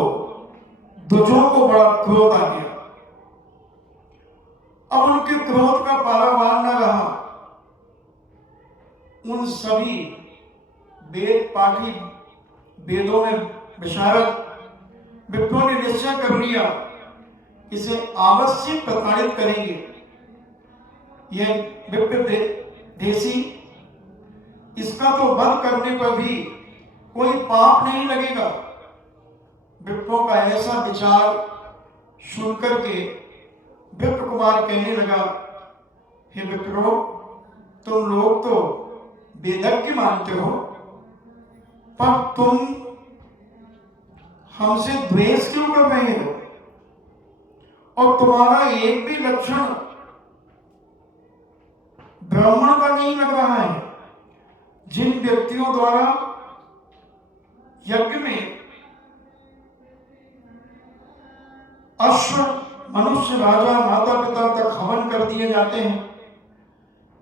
ध्वजों को बड़ा क्रोध आ गया। अब उनके क्रोध का पारावार न रहा। उन सभी वेद पाठी, वेदों में विशारद विप्रों ने निश्चय कर लिया, इसे अवश्य प्रताड़ित करेंगे। यह विप्र देशी, इसका तो वध करने पर भी कोई पाप नहीं लगेगा। विप्रों का ऐसा विचार सुनकर के विप्र कुमार कहने लगा, हे विप्रो, तुम लोग तो वेदज्ञ मानते हो, पर तुम हमसे द्वेष क्यों कर रहे हो? और तुम्हारा एक भी लक्षण ब्राह्मण का नहीं लग रहा है। जिन व्यक्तियों द्वारा यज्ञ में अश्व मनुष्य राजा माता पिता तक हवन कर दिए जाते हैं,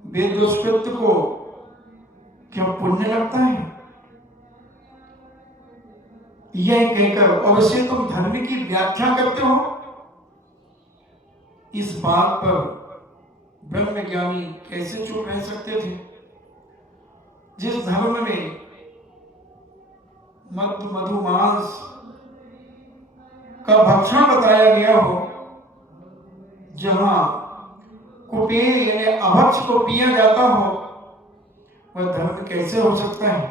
वे दुष्कृत्य को क्या पुण्य लगता है? यह कहकर और इसे तुम धर्म की व्याख्या करते हो। इस बात पर ब्रह्मज्ञानी कैसे चुप रह सकते थे? जिस धर्म में मधु मांस का भक्षण बताया गया हो, जहां कुपेय यानी अभक्ष को पिया जाता हो, वह धर्म कैसे हो सकता है?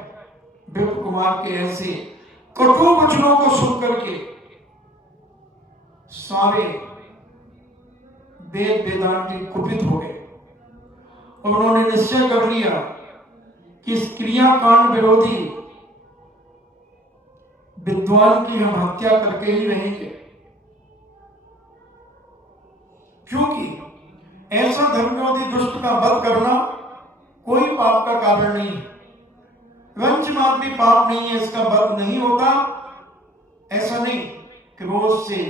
विप्र कुमार के ऐसे कटु वचनों को सुनकर के सारे वेद वेदांती कुपित हो गए और उन्होंने निश्चय कर लिया कि इस क्रियाकांड विरोधी विद्वान की हम हत्या करके ही रहेंगे, क्योंकि ऐसा धर्मविरोधी दुष्ट का वध करना कोई पाप का कारण नहीं है। वंशमात भी पाप नहीं है, इसका वध नहीं होता। ऐसा नहीं क्रोध से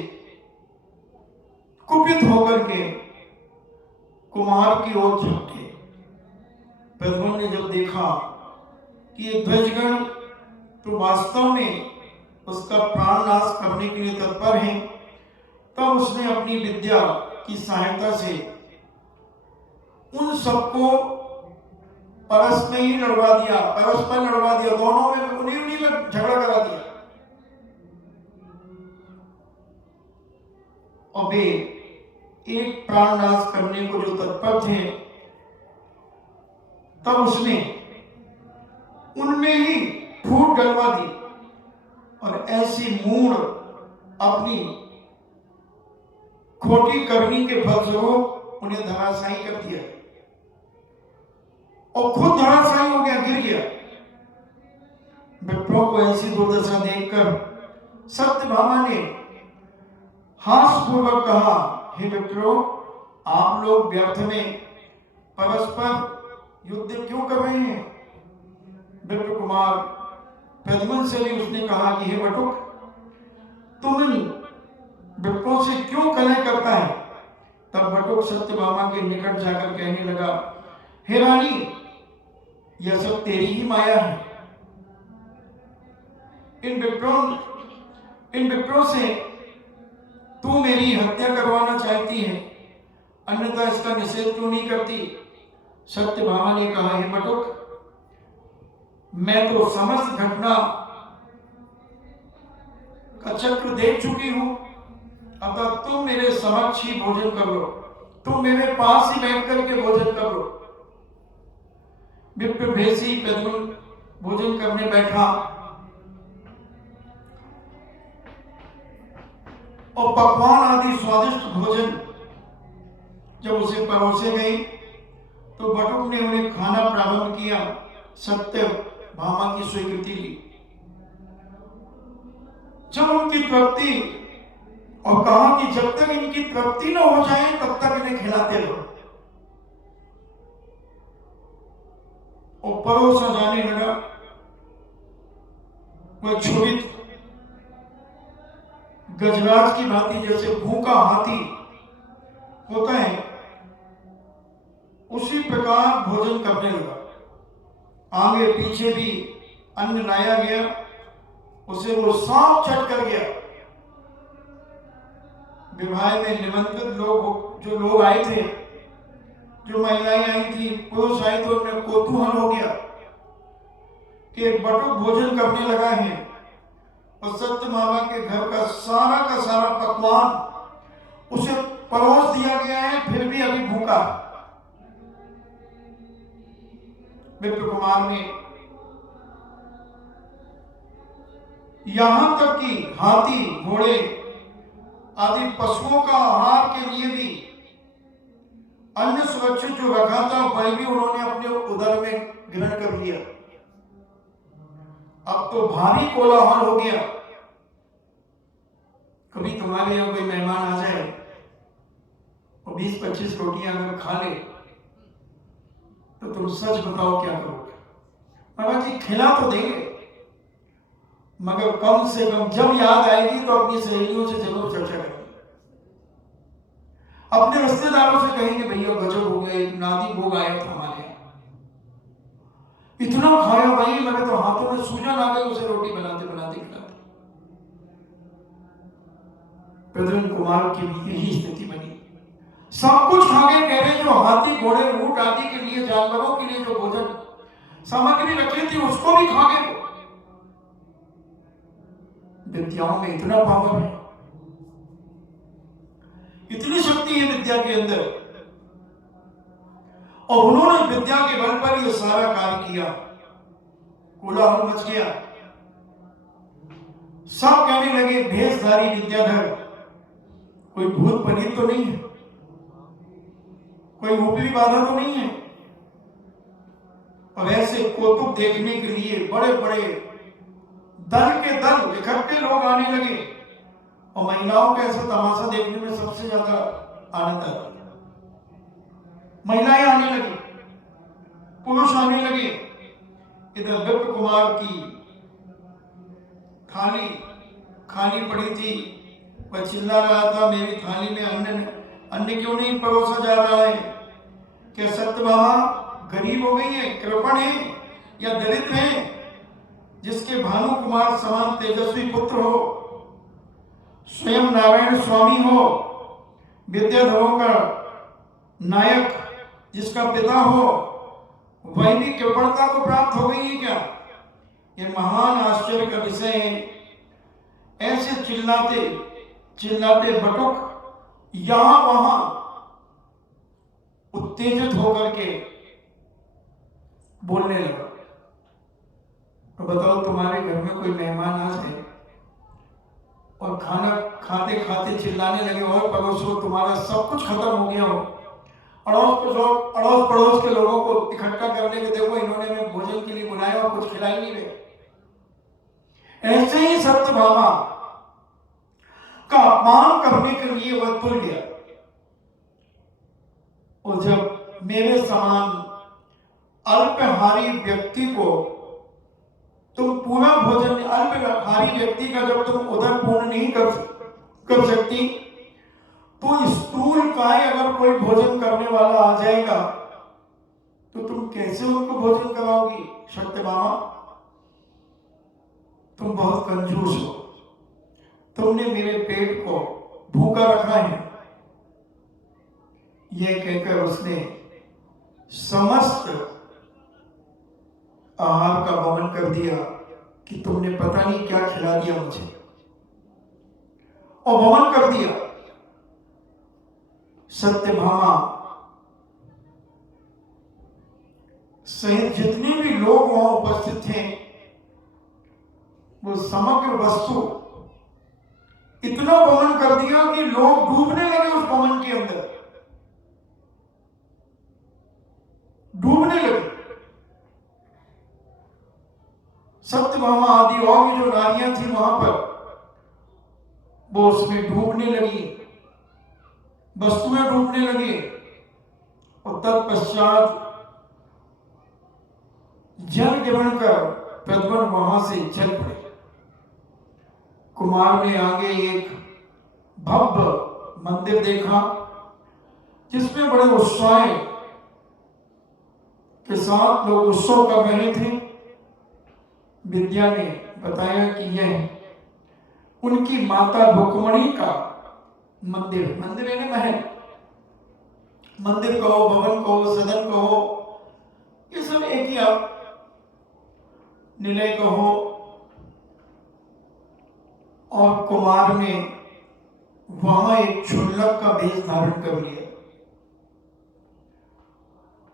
कुपित होकर के कुमार की ओर झपके। प्रद्युम्न ने जब देखा कि ये ध्वजगण तो वास्तव में उसका प्राण नाश करने के लिए तत्पर हैं, तब उसने अपनी विद्या की सहायता से उन सबको परस्पर में ही लड़वा दिया, परस्पर लड़वा दिया, दोनों में उन्हीं में झगड़ा करा दिया। और वे एक प्राण नाश करने को जो तत्पर थे, तब उसने उनमें ही फूट डलवा दी और ऐसी मूढ़ अपनी खोटी करनी के फलस्वरूप उन्हें धराशायी कर दिया और खुद धराशायी हो गया, गिर गया। विप्रों को ऐसी दुर्दशा देखकर सत्यभामा ने हास्यपूर्वक कहा, हे विप्रो, आप लोग व्यर्थ में परस्पर युद्ध क्यों कर रहे हैं? विप्र कुमार प्रद्युम्न से भी उसने कहा कि हे बटुक, तुम इन विप्रों से क्यों कलह करता है? तब बटुक सत्यभामा के निकट जाकर कहने लगा, हे रानी, यह सब तेरी ही माया है। इन विप्रों से तू मेरी हत्या करवाना चाहती है, अन्यथा इसका निषेध क्यों नहीं करती? सत्यभामा ने कहा, हे बटुक, मैं तो समस्त घटना का चक्र देख चुकी हूं, अतः तुम मेरे समक्ष ही भोजन कर लो, तुम मेरे पास ही बैठ करके भोजन कर लो। विप्र भेषी प्रद्युम्न भोजन करने बैठा और पकवान आदि स्वादिष्ट भोजन जब उसे परोसे गए तो बटुक ने उन्हें खाना प्रारंभ किया। सत्यभामा की स्वीकृति ली। जब उनकी तृप्ति और कहा कि जब तक इनकी तृप्ति न हो जाए तब तक इन्हें खिलाते रहो, और परोसा जाने लगा। वह क्षुभित गजराज की भांति जैसे भूखा हाथी होता है, उसी प्रकार भोजन करने लगा। आगे पीछे भी अन्न लाया गया, उसे वो सांप चट कर गया। विवाह में निमंत्रित लोग जो लोग आए थे, जो महिलाएं आई थी, पुरुष आए, तो उनमें कौतूहल हो गया कि बटुक भोजन करने लगा है और सत्यभामा के घर का सारा पकवान उसे परोस दिया गया है, फिर भी अभी भूखा। विप्र कुमार ने यहां तक कि हाथी, घोड़े आदि पशुओं का आहार के लिए भी अन्न सुरक्षित जो रखा था, वह भी उन्होंने अपने उदर में ग्रहण कर लिया। अब तो भारी कोलाहल हो गया। कभी तुम्हारे यहाँ कोई मेहमान आ जाए और 20-25 रोटियां अगर खा ले तो तुम सच बताओ क्या करोगे? बाबा जी, खिला तो देंगे, मगर कम से कम जब याद आएगी तो अपनी सहेलियों से जरूर चर्चा करेंगे। अपने रिश्तेदारों से कहेंगे भैया गजब हो गया, एक नादी भोग आया था हमारे यहाँ, इतना खाया भाई लगे तो हाथों में सूजन आ गई उसे रोटी बनाते बनाते खिलाते। प्रद्युम्न कुमार की भी यही स्थिति बनी। सब कुछ खा के कह रहे जो हाथी घोड़े ऊंट आदि के लिए जानवरों के लिए जो भोजन सामग्री रखी थी उसको भी खा गए। विद्याओं में इतना पावर है, इतनी शक्ति है विद्या के अंदर, और उन्होंने विद्या के बल पर यह सारा कार्य किया। कोलाहल मच गया, सब कहने लगे भेषधारी विद्याधर, कोई भूत पनीर तो नहीं है, कोई ऊपरी बाधा तो नहीं है। और ऐसे कौतुक देखने के लिए बड़े बड़े दल के दल इकट्ठे लोग आने लगे, और महिलाओं का ऐसा तमाशा देखने में सबसे ज्यादा आनंद आता है। महिलाएं आने लगी, पुरुष आने लगे। इधर विप्र कुमार की थाली खाली पड़ी थी, वह चिल्ला रहा था मेरी थाली में अन्न क्यों नहीं परोसा जा रहा है? क्या सत्यभामा गरीब हो गई है, कृपण है या दरिद्र है? जिसके भानु कुमार समान तेजस्वी पुत्र हो, स्वयं नारायण स्वामी हो, विद्याधरों का नायक जिसका पिता हो, वही भी कृपणता को प्राप्त हो गई है क्या? ये महान आश्चर्य का विषय है। ऐसे चिल्लाते चिल्लाते बटुक यहां वहां उत्तेजित होकर के बोलने लगा। तो बताओ तुम्हारे घर में कोई मेहमान आ जाए और खाना खाते खाते चिल्लाने लगे और पड़ोसो तुम्हारा सब कुछ खत्म हो गया हो, अड़ोस पड़ोस के लोगों को इकट्ठा करने के देखो इन्होंने हमें भोजन के लिए बुलाया और कुछ खिला ही नहीं रहे। ऐसे ही सत्यभामा का अपमान करने के लिए वह तुल गया। और जब मेरे समान अल्पहारी व्यक्ति को तुम पूरा भोजन, अल्पहारी व्यक्ति का जब तुम उधर पूर्ण नहीं कर सकती, तो स्थूल काय अगर कोई भोजन करने वाला आ जाएगा तो तुम कैसे उनको भोजन कराओगी? सत्यभामा तुम बहुत कंजूस हो, तुमने मेरे पेट को भूखा रखा है। यह कहकर उसने समस्त आहार का वर्णन कर दिया कि तुमने पता नहीं क्या खिला दिया मुझे, और वर्णन कर दिया। सत्यभामा सहित जितने भी लोग वहां उपस्थित थे, वो समग्र वस्तु इतना वर्णन कर दिया कि लोग डूबने लगे उस वर्णन के अंदर, डूबने लगे। सत्यभामा आदि और भी जो नारियां थी वहां पर, वो उसमें डूबने लगी, वस्तुएं डूबने लगी। और तत्पश्चात जल गिरण कर प्रद्युम्न वहां से चल पड़े। कुमार ने आगे एक भव्य मंदिर देखा जिसमें बड़े उत्साह के साथ लोग उत्सव कर रहे थे। विद्या ने बताया कि यह उनकी माता रुक्मणी का मंदिर, मंदिर यानी महल, मंदिर कहो, भवन कहो, सदन कहो, ये सब एक ही आप निलय कहो। और कुमार ने वहां एक क्षुल्लक का भेष धारण कर लिया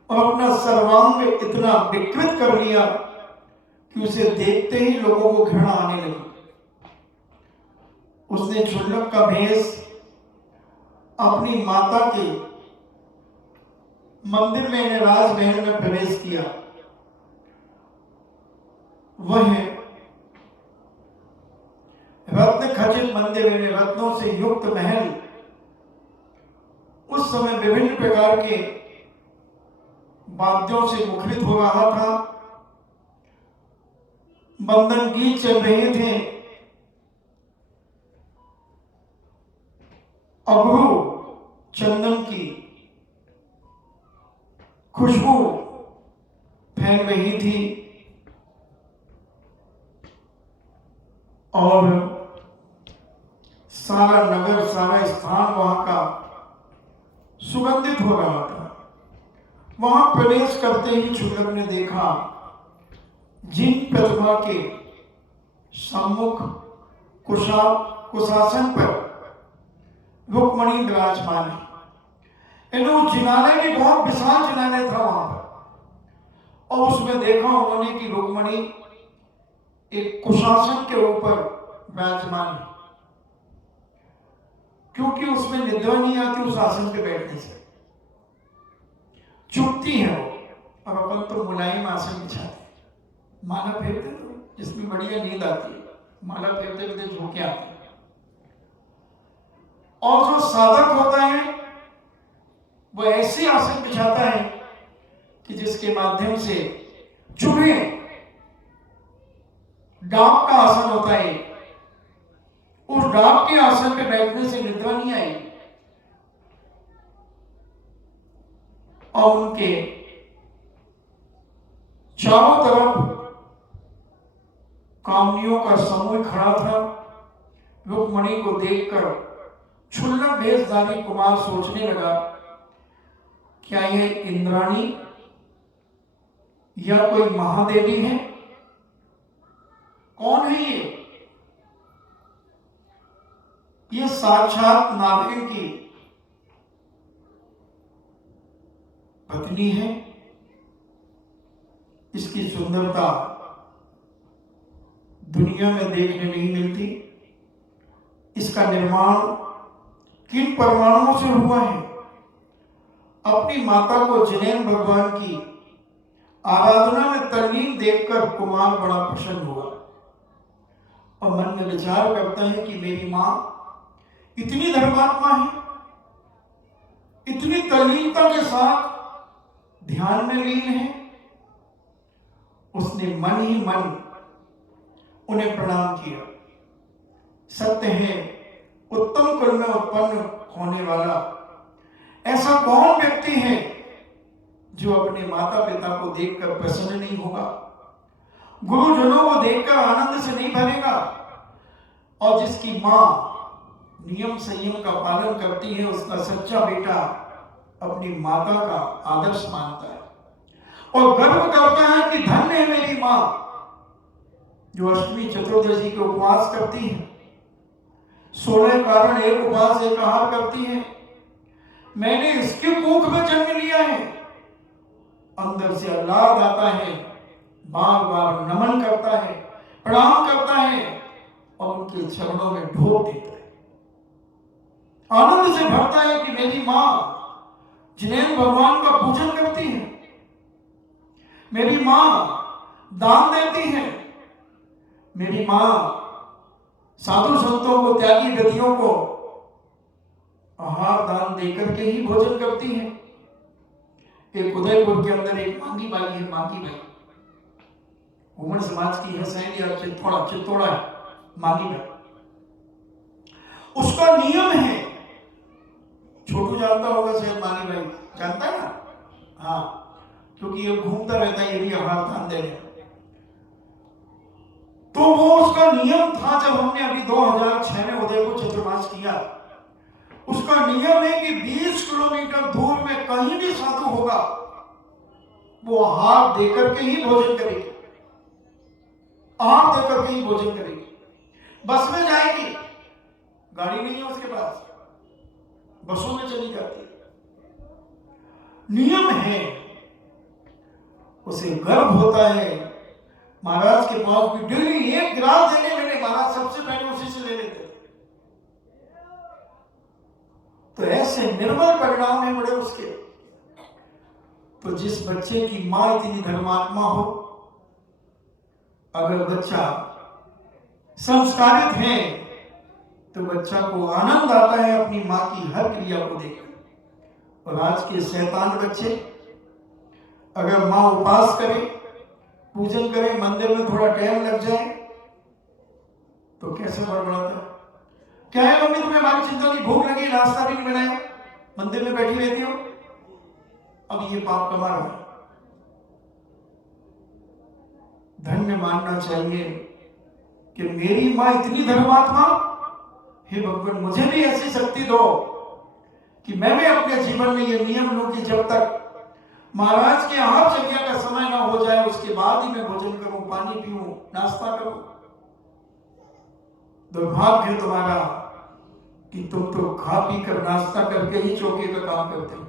और अपना सर्वांग इतना विकृत कर लिया कि उसे देखते ही लोगों को घृणा आने लगी। उसने क्षुल्लक का भेष अपनी माता के मंदिर में, राजमहल में प्रवेश किया। वह रत्न खचित मंदिर में, रत्नों से युक्त महल, उस समय विभिन्न प्रकार के वाद्यों से मुखरित हो रहा था। बंदन गीत चल रहे थे। अगरू चंदन की खुशबू फैल रही थी और सारा नगर, सारा स्थान वहां का सुगंधित हो रहा था। वहां प्रवेश करते ही शुक्र ने देखा जिन प्रतिमा के सम्मुख कुशासन पर रुक्मणी विराजमान है। उस जिनालय भी बहुत विशाल जिनालय था वहां पर, और उसमें देखा उन्होंने कि रुक्मणी एक कुशासन के ऊपर विराजमान है, क्योंकि उसमें निद्रा नहीं आती उस आसन पे बैठने से, चुपती है वो। और अपन तो मुलायम आसन बिछाते, माला फेरते तो जिसमें बढ़िया नींद आती है, माला फेरते हुए झोंके आते हैं। और जो साधक होता है वो ऐसे आसन बिछाता है कि जिसके माध्यम से चुभे, डाक का आसन होता है, उस डाक के आसन पे बैठने से निद्रा नहीं आई। और उनके चारों तरफ कामनियों का समूह खड़ा था। रुक्मणी को देखकर क्षुल्लक भेषधारी कुमार सोचने लगा, क्या यह इंद्राणी या कोई महादेवी है? कौन है ये? ये साक्षात नारायण की पत्नी है। इसकी सुंदरता दुनिया में देखने नहीं मिलती। इसका निर्माण किन परमाणुओं से हुआ है? अपनी माता को जिनेन भगवान की आराधना में तल्लीन देखकर कुमार बड़ा प्रसन्न हुआ और मन में विचार करता है कि मेरी मां इतनी धर्मात्मा है, इतनी तल्लीनता के साथ ध्यान में लीन है। उसने मन ही मन उन्हें प्रणाम किया। सत्य है, उत्तम कुल में उत्पन्न होने वाला ऐसा कौन व्यक्ति है जो अपने माता पिता को देखकर प्रसन्न नहीं होगा, गुरुजनों को देखकर आनंद से नहीं भरेगा। और जिसकी मां नियम संयम का पालन करती है, उसका सच्चा बेटा अपनी माता का आदर्श मानता है और गर्व करता है कि धन्य है मेरी मां जो अष्टमी चतुर्दशी के उपवास करती है, 16 कारण एक उपवास एक आहार करती है। मैंने इसके कोख में जन्म लिया है। अंदर से आह्लाद आता है, बार बार नमन करता है, प्रणाम करता है और उनके चरणों में ढोक देता है। आनंद से भरता है कि मेरी मां जिनेन भगवान का पूजन करती है, मेरी मां दान देती है, मेरी मां साधु संतों को, त्यागी गतियों को आहार दान देकर के ही भोजन करती है। एक उदयपुर के अंदर एक मांगी बाई है, मांगी बाई घूमन समाज की है, सैलिया चित्तौड़ा है मांगी बाई। उसका नियम है, छोटू जानता होगा शायद, मांगी बाई जानता है ना? हाँ, क्योंकि ये घूमता रहता है, ये भी आहार दान दे रहे। तो वो उसका नियम था। जब हमने अभी 2006 में उदयपुर चतुर्मास किया, उसका नियम है कि 20 किलोमीटर दूर में कहीं भी साधु होगा वो आहार देकर के ही भोजन करेगी, आहार देकर के ही भोजन करेगी। बस में जाएगी, गाड़ी नहीं है उसके पास, बसों में चली जाती है। नियम है, उसे गर्व होता है महाराज के पास भी डेली एक गिलास देने लगे, महाराज सबसे पहले उसी से ले लेते। तो ऐसे निर्मल परिणाम है बड़े उसके। तो जिस बच्चे की मां इतनी धर्मात्मा हो, अगर बच्चा संस्कारित है तो बच्चा को आनंद आता है अपनी मां की हर क्रिया को देखकर। और आज के शैतान बच्चे, अगर मां उपास करे, पूजन करे, मंदिर में थोड़ा टाइम लग जाए तो कैसे बड़बड़ाता है, क्या है मम्मी तुम्हें हमारी चिंता की, भूख लगी, नाश्ता भी नहीं बनाया, मंदिर में बैठी रहती हो, अब ये पाप कमा रहा है। धन्य मानना चाहिए कि मेरी मां इतनी धर्मात्मा, हे भगवान मुझे भी ऐसी शक्ति दो कि मैं भी अपने जीवन में ये नियम लूं कि जब तक महाराज के आहार चर्या का समय ना हो जाए उसके बाद ही मैं भोजन करूं, पानी पीऊं, नाश्ता करूं। दुर्भाग्य तुम्हारा कि तुम तो खा पी कर नाश्ता करके ही चौके का काम करते हो।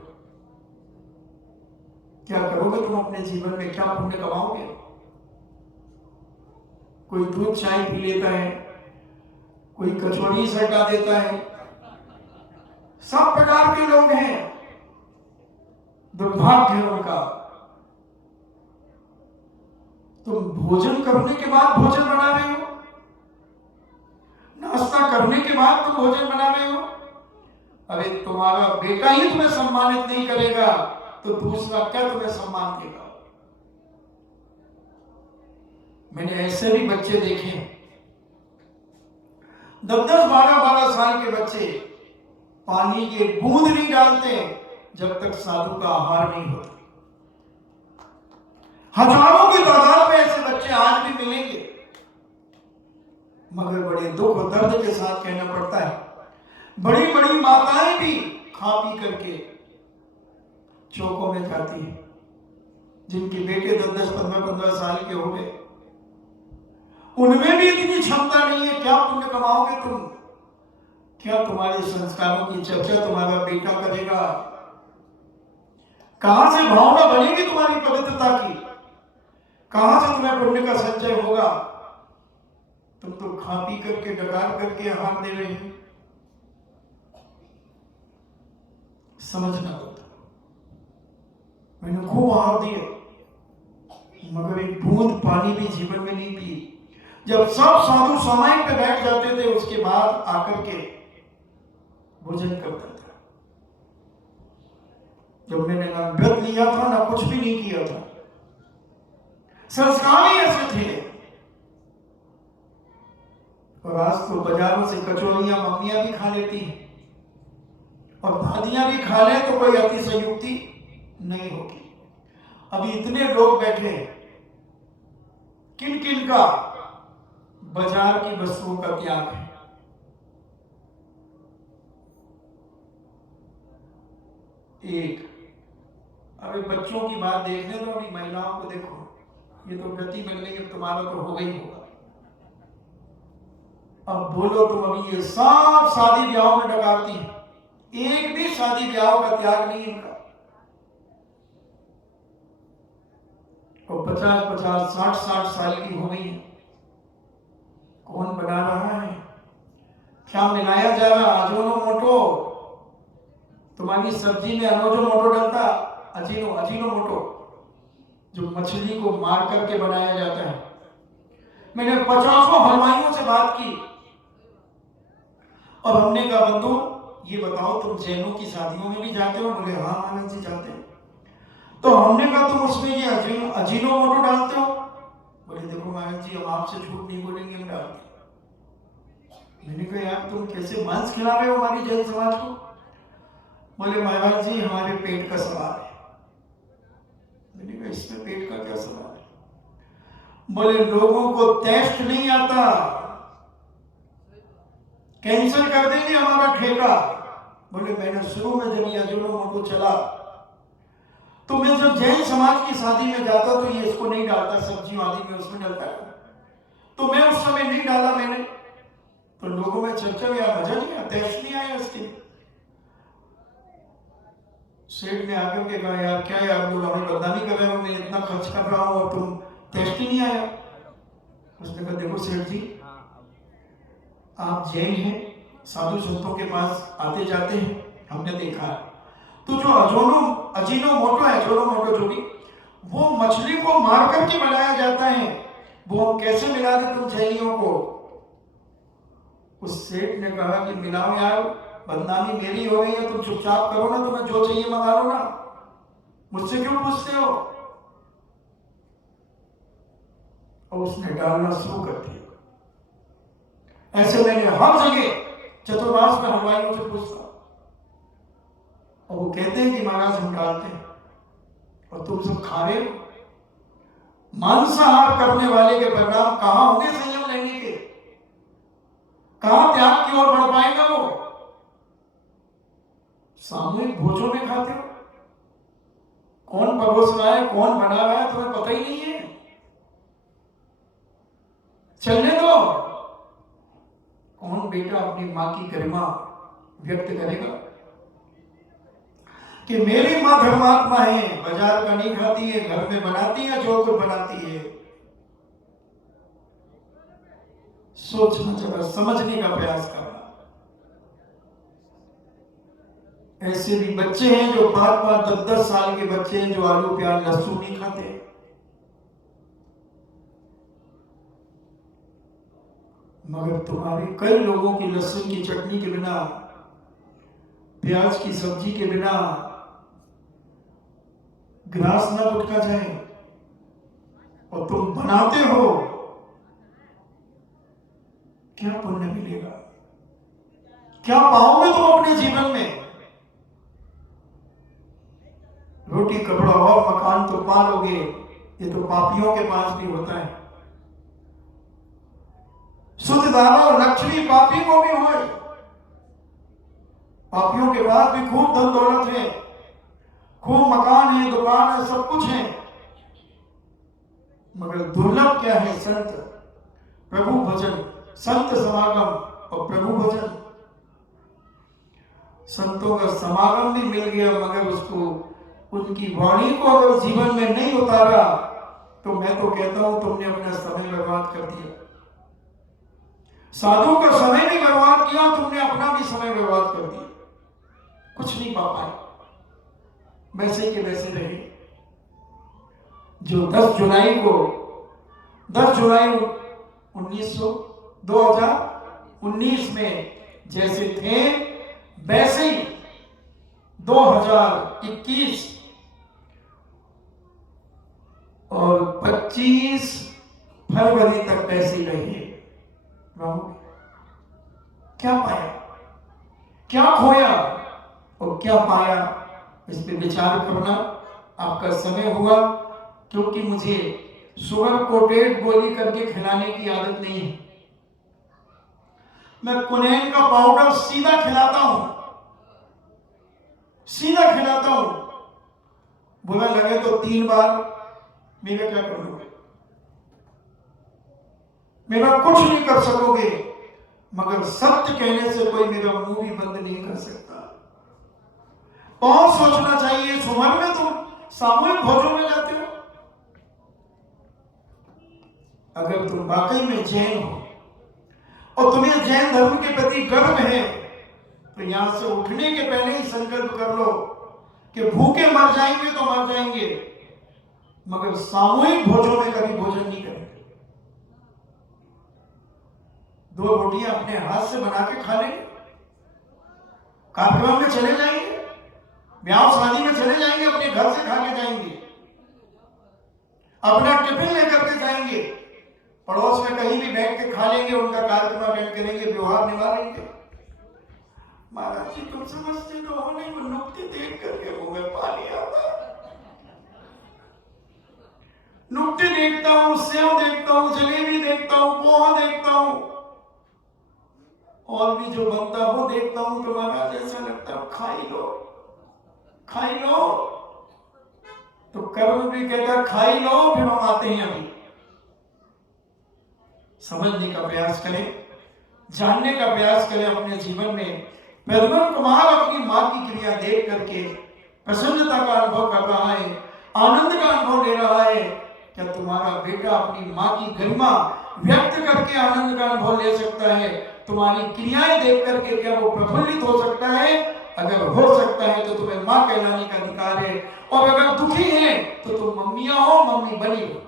क्या करोगे तुम अपने जीवन में, क्या पुण्य कमाओगे? कोई दूध चाय पी लेता है, कोई कचौड़ी सटा देता है, सब प्रकार के लोग हैं, दुर्भाग्य है उनका। तुम भोजन करने के बाद भोजन बना रहे हो, नाश्ता करने के बाद तुम भोजन बना रहे हो। अरे तुम्हारा बेटा ही तुम्हें सम्मानित नहीं करेगा तो दूसरा क्या तुम्हें सम्मान देगा? मैंने ऐसे भी बच्चे देखे, 10-10, 12-12 साल के बच्चे पानी की बूंद नहीं डालते जब तक साधु का आहार नहीं होता। हजारों की तादाद में ऐसे बच्चे आज भी मिलेंगे, मगर बड़े दुख और दर्द के साथ कहना पड़ता है, बड़ी बड़ी माताएं भी खा पी करके चौकों में जाती हैं, जिनके बेटे 10-10, 15-15 साल के हो गए, उनमें भी इतनी क्षमता नहीं है। क्या पुण्य कमाओगे तुम? क्या तुम्हारे संस्कारों की चर्चा तुम्हारा बेटा करेगा? कहां से भावना बनेगी तुम्हारी पवित्रता की? कहां से तुम्हें पुण्य का संचय होगा? तुम तो खा पी करके डकार करके आहार दे रहे हो। समझना होता, मैंने खूब आहार दिए मगर एक बूंद पानी भी जीवन में नहीं पी। जब सब साधु समय पे बैठ जाते थे उसके बाद आकर के भोजन करता था। जब मैंने ना व्रत लिया था ना कुछ भी नहीं किया था, संस्कार ही ऐसे थे। और आज तो बाजारों से कचौड़ियां मम्मियां भी खा लेती हैं और दादियां भी खा ले तो कोई अतिशयोक्ति नहीं होगी। अभी इतने लोग बैठे, किन किन का बाजार की वस्तुओं का त्याग है? एक, अभी बच्चों की बात देखने दो, अभी महिलाओं को देखो, ये तो गति मिल गई, अब तुम्हारा तो हो गई होगा। अब बोलो तुम, अभी ये सब शादी ब्याह में डकारती हैं, एक भी शादी ब्याह का त्याग नहीं इनका। और 50-50, 60-60 साल की हो गई है, कौन बना रहा है? क्या मिलाया जा रहा? अजीनो मोटो। तुम्हारी सब्जी में अनोजो मोटो डलता, अजीनो मोटो, जो मछली को मार करके बनाया जाता है। मैंने 50 हलवाइयों से बात की और हमने कहा, बंधु ये बताओ तुम जैनों की शादियों में भी जाते हो? बोले हाँ महाराज जी जाते हैं। तो हमने कहा तुम उसमें ये अजीनो मोटो डालते हो? बोले देखो महाराज जी हम आपसे झूठ नहीं बोलेंगे, हम डालते। मैंने कहा यार तुम कैसे मांस खिला रहे हो हमारी जैन समाज को? बोले महाराज जी हमारे पेट का सवाल है। मैंने कहा इसमें पेट का क्या सवाल है? बोले लोगों को टेस्ट नहीं आता, कैंसिल कर देंगे हमारा ठेका। बोले मैंने शुरू में जब ये अजीनो मोटो चला तो मैं जब जैन समाज की शादी में जाता तो ये इसको नहीं डालता, सब्जी आदि में उसमें डालता, तो मैं उस समय नहीं डाला मैंने। तो लोगों में चर्चा में मजा नहीं आया, टेस्ट नहीं आया इसके। सेठ ने आकर के कहा यार क्या यार लोग हमें बदनामी कर रहे हो, मैं इतना खर्च कर रहा हूँ और तुम टेस्ट ही नहीं आया। उसने कहा देखो सेठ जी आप जैन हैं, साधु संतों के पास आते जाते हैं, हमने देखा है, तो जो अजीनो मोटो है, अजीनो मोटो जो भी, वो मछली को मार करके बनाया जाता है, वो हम कैसे मिला दें तुम जैनियों को? उस सेठ ने कहा कि मिलाओ यार, बदनामी मेरी हो गई है, तुम चुपचाप करो ना, तुम्हें जो चाहिए मंगा लो ना, मुझसे क्यों पूछते हो? और उसने डालना शुरू कर दिया। ऐसे मैंने हर जगह चतुर्मास में हलवाइयों से पूछता, और वो कहते हैं कि महाराज हम डालते हैं, और तुम सब खा रहे हो। मांसाहार करने वाले के परिणाम कहां होंगे संयम लेने के? कहां त्याग की ओर बढ़ पाएगा वो? सामूहिक भोजों में खाते हो, कौन परोस रहा है, कौन बना रहा है, तुम्हें पता ही नहीं है। चलने दो। कौन बेटा अपनी मां की गरिमा व्यक्त करेगा कि मेरी मां धर्मात्मा है, बाजार का नहीं खाती है, घर में बनाती है, जो कुछ बनाती है। सोचना चाहिए, समझने का प्रयास करना। ऐसे भी बच्चे हैं जो 5-5, 10-10 साल के बच्चे हैं जो आलू प्याज लहसुन नहीं खाते। मगर तुम्हारे कई लोगों की लहसुन की चटनी के बिना, प्याज की सब्जी के बिना ग्रास ना गुटका जाए, और तुम बनाते हो, क्या पुण्य मिलेगा? क्या पाओगे तुम अपने जीवन में? रोटी कपड़ा और मकान तो पालोगे, ये तो पापियों के पास भी होता है। शुद्ध दाना और लक्ष्मी पापी को भी हो। पापियों के पास भी खूब धन दौलत है, खूब मकान है, दुकान है, सब कुछ है, मगर दुर्लभ क्या है? संत प्रभु भजन, संत समागम और प्रभु भजन। संतों का समागम भी मिल गया, मगर उसको, उनकी वाणी को अगर जीवन में नहीं उतारा, तो मैं तो कहता हूं तुमने अपना समय बर्बाद कर दिया। साधु का समय नहीं बर्बाद किया, तुमने अपना भी समय बर्बाद कर दिया। कुछ नहीं पा पाए, वैसे के वैसे रहे। जो 10 जुलाई 2019 में जैसे थे, वैसे ही 2021 और 25 फरवरी तक ऐसे ही रहिए। क्या पाया, क्या खोया और क्या पाया, इस पे विचार करना आपका समय हुआ। क्योंकि मुझे शुगर कोटेड गोली करके खिलाने की आदत नहीं है। मैं कुनैन का पाउडर सीधा खिलाता हूं, सीधा खिलाता हूं। बुरा लगे तो 3 बार, मेरा क्या करोगे? मेरा कुछ नहीं कर सकोगे, मगर सत्य कहने से कोई मेरा मुंह भी बंद नहीं कर सकता। और सोचना चाहिए, इस उम्र में तुम सामूहिक भोजों में जाते हो। अगर तुम वाकई में जैन हो और तुम्हें जैन धर्म के प्रति गर्व है, तो यहां से उठने के पहले ही संकल्प कर लो कि भूखे मर जाएंगे तो मर जाएंगे, मगर सामूहिक भोजों में कभी भोजन नहीं करेंगे। 2 रोटियां अपने हाथ से बना के खा लेंगे, कार्यक्रम में चले जाएंगे, ब्याह शादी में चले जाएंगे, अपने घर से खा के जाएंगे, अपना टिफिन लेकर के जाएंगे, पड़ोस में कहीं भी बैठ के खा लेंगे, उनका कार्यक्रम अटेंड करेंगे, व्यवहार निभा लेंगे। महाराज जी तुम समझते तो हो नहीं, वो नुक्ते देख करके मुंह में पानी आता है। नुक्ते देखता हूं, सेव देखता हूं, जलेबी देखता हूं, पोहा देखता हूं, और भी जो बनता वो देखता हूं, तो महाराज ऐसा लगता है खा ही लो, खा ही लो। तो कर्म भी कहता खा ही लो, फिर हम आते हैं। अभी समझने का प्रयास करें, जानने का प्रयास करें अपने जीवन में। प्रद्युम्न कुमार अपनी मां की क्रिया देख करके प्रसन्नता का अनुभव कर रहा है, आनंद का अनुभव ले रहा है। क्या तुम्हारा बेटा अपनी मां की गरिमा व्यक्त करके आनंद का अनुभव ले सकता है? तुम्हारी क्रियाएं देख करके क्या वो प्रफुल्लित हो सकता है? अगर हो सकता है तो तुम्हें मां कहलाने का अधिकार है, और अगर दुखी है तो तुम मम्मियां हो, मम्मी बनी हो।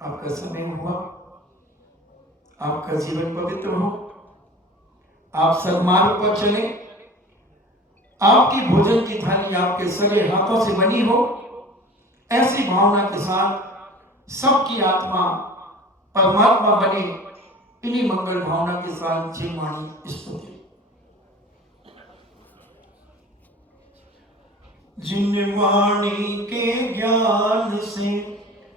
आपका समय हुआ, आपका जीवन पवित्र हो, आप सन्मार्ग पर चले, आपकी भोजन की थाली आपके सगे हाथों से बनी हो। ऐसी भावना के साथ सबकी आत्मा परमात्मा बने, इन्हीं मंगल भावना के साथ जय वाणी स्तुति। जिन वाणी के ज्ञान से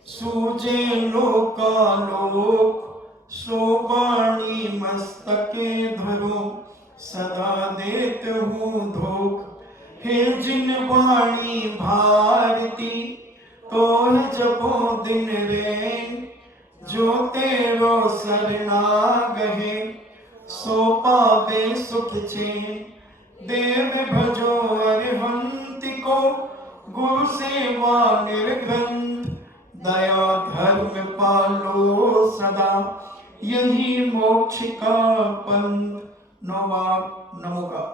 सूझे लोकालोक, सो वाणी मस्तके धरो सदा देत हूँ धोख। हे जिन वाणी भारती तो जपो दिन रैन, जो तेरो शरणागहे सो पावे सुख चैन। देव भजो अरिहंत को गुरु सेवा निर्ग्रंथ, दया धर्म पालो सदा यही मोक्ष का पंथ। नौवाक नमो का।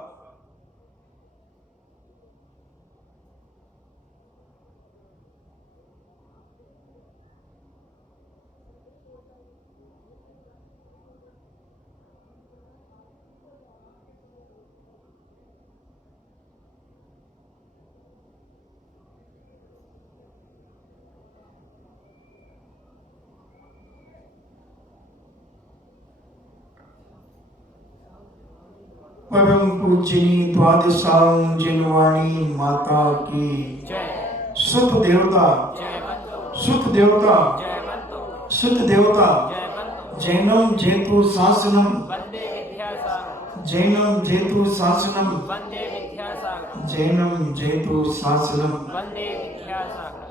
परम पूजनी द्वादशांग जिनवाणी माता की जय। सुत देवता जय बंधु। सुत देवता जय बंधु। सुत देवता जय बंधु। जैनम जेतु शासनम वंदे विद्यासागरं। जैनम जेतु शासनम वंदे विद्यासागरं। जैनम जेतु शासनम। वंदे विद्यासागरं।